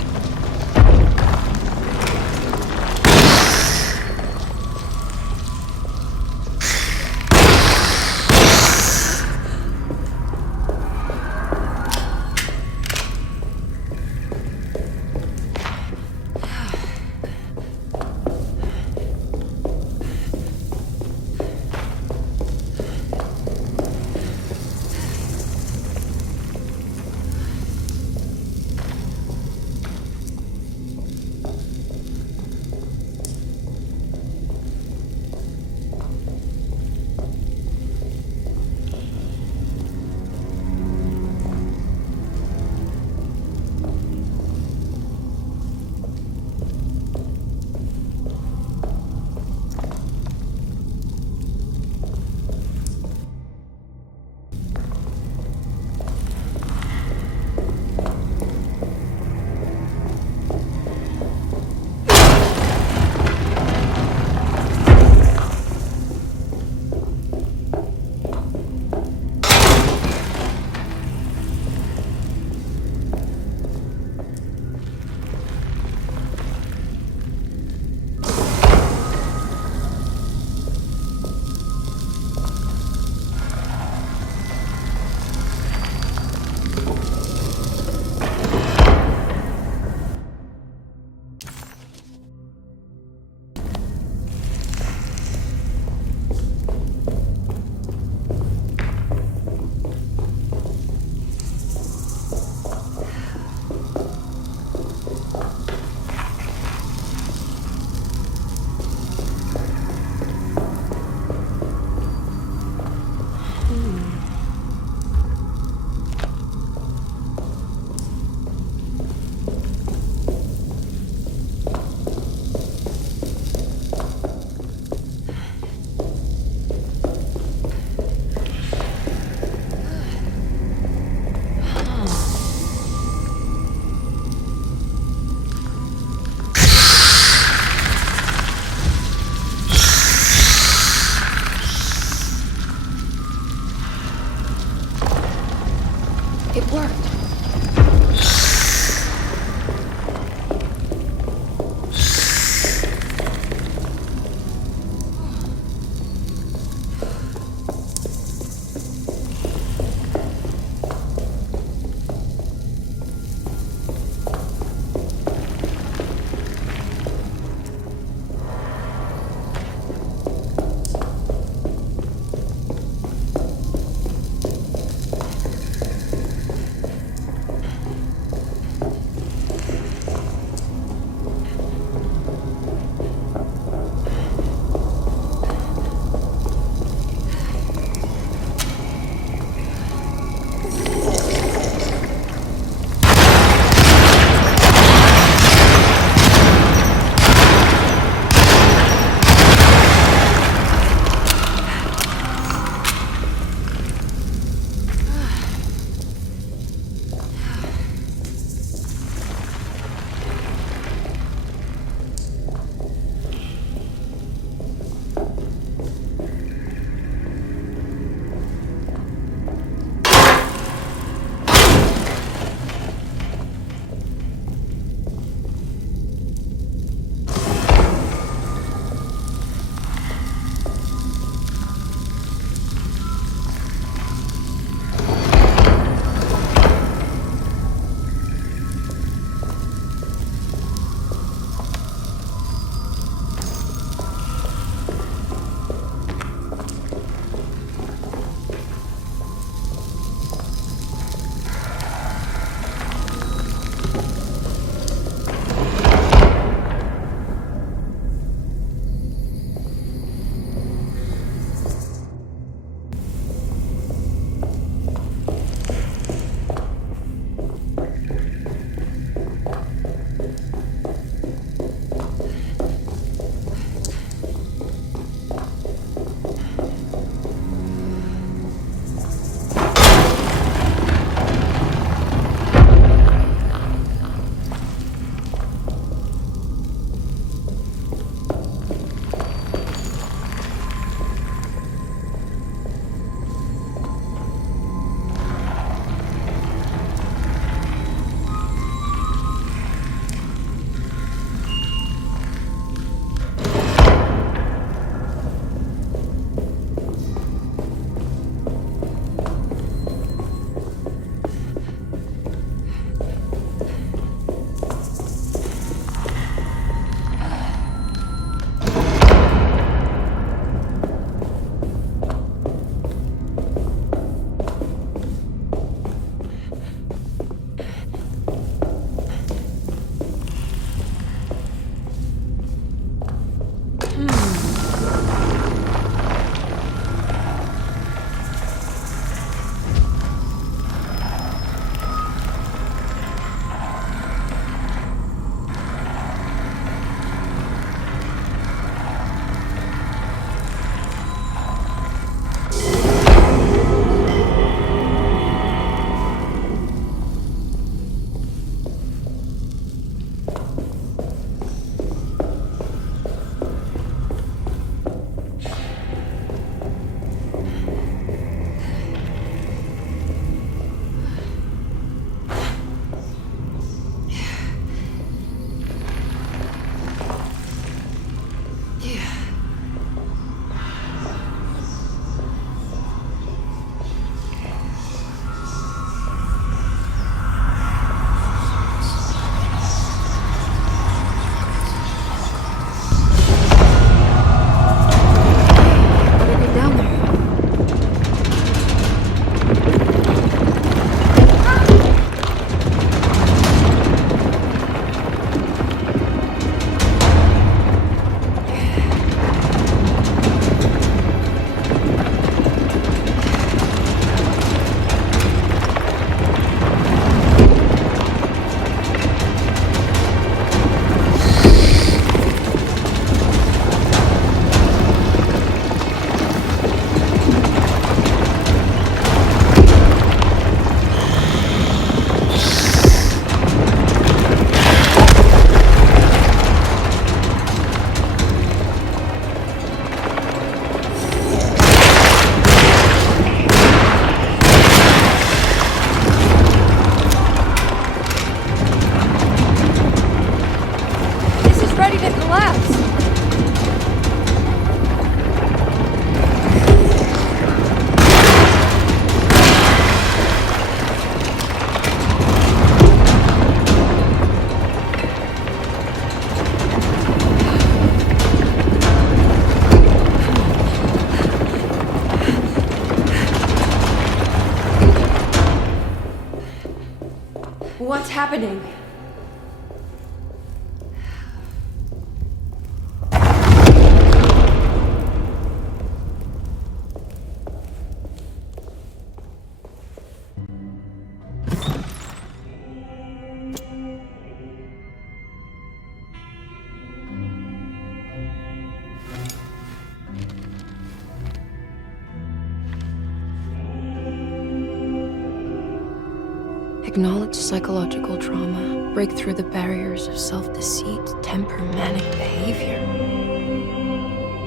Acknowledge psychological trauma, break through the barriers of self-deceit, temper manic behavior.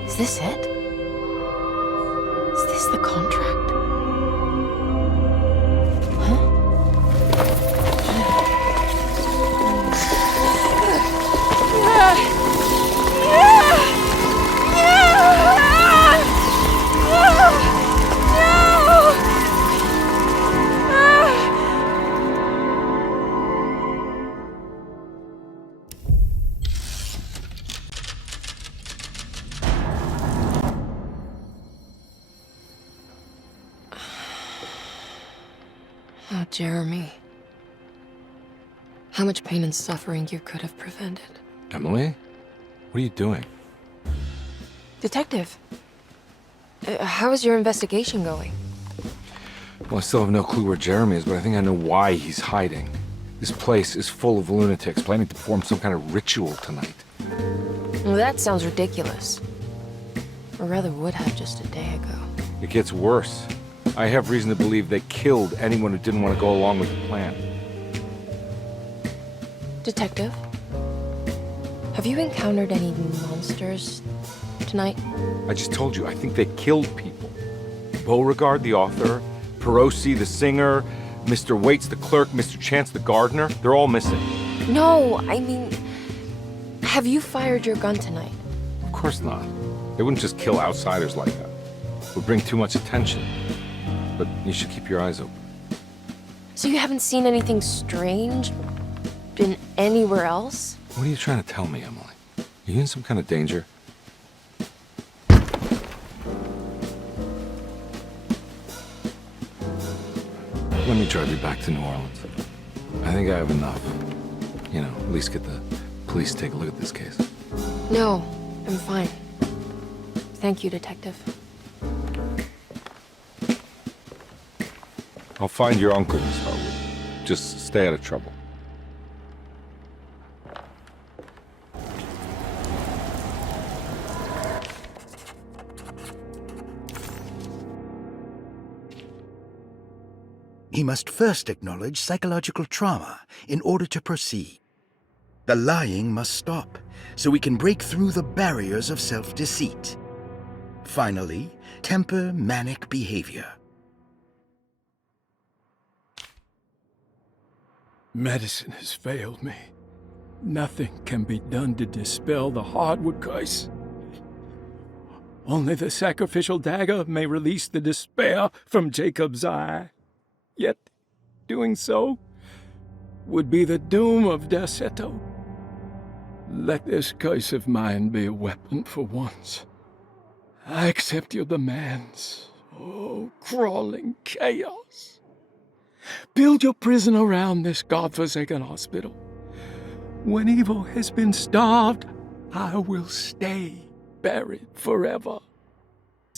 Is this it? Is this the contract? Oh, Jeremy. How much pain and suffering you could have prevented. Emily? What are you doing? Detective, how is your investigation going? Well, I still have no clue where Jeremy is, but I think I know why he's hiding. This place is full of lunatics planning to perform some kind of ritual tonight. Well, that sounds ridiculous. Or rather would have just a day ago. It gets worse. I have reason to believe they killed anyone who didn't want to go along with the plan. Detective, have you encountered any monsters tonight? I just told you, I think they killed people. Beauregard, the author, Perosi, the singer, Mr. Waits, the clerk, Mr. Chance, the gardener, they're all missing. No, I mean, have you fired your gun tonight? Of course not. They wouldn't just kill outsiders like that. It would bring too much attention. But you should keep your eyes open. So you haven't seen anything strange? Been anywhere else? What are you trying to tell me, Emily? Are you in some kind of danger? Let me drive you back to New Orleans. I think I have enough. You know, at least get the police to take a look at this case. No, I'm fine. Thank you, Detective. I'll find your uncle, Miss Harwood. Just stay out of trouble. He must first acknowledge psychological trauma in order to proceed. The lying must stop, so we can break through the barriers of self-deceit. Finally, temper manic behavior. Medicine has failed me. Nothing can be done to dispel the hardwood curse. Only the sacrificial dagger may release the despair from Jacob's eye. Yet, doing so would be the doom of Derceto. Let this curse of mine be a weapon for once. I accept your demands. Oh, crawling chaos. Build your prison around this godforsaken hospital. When evil has been starved, I will stay buried forever.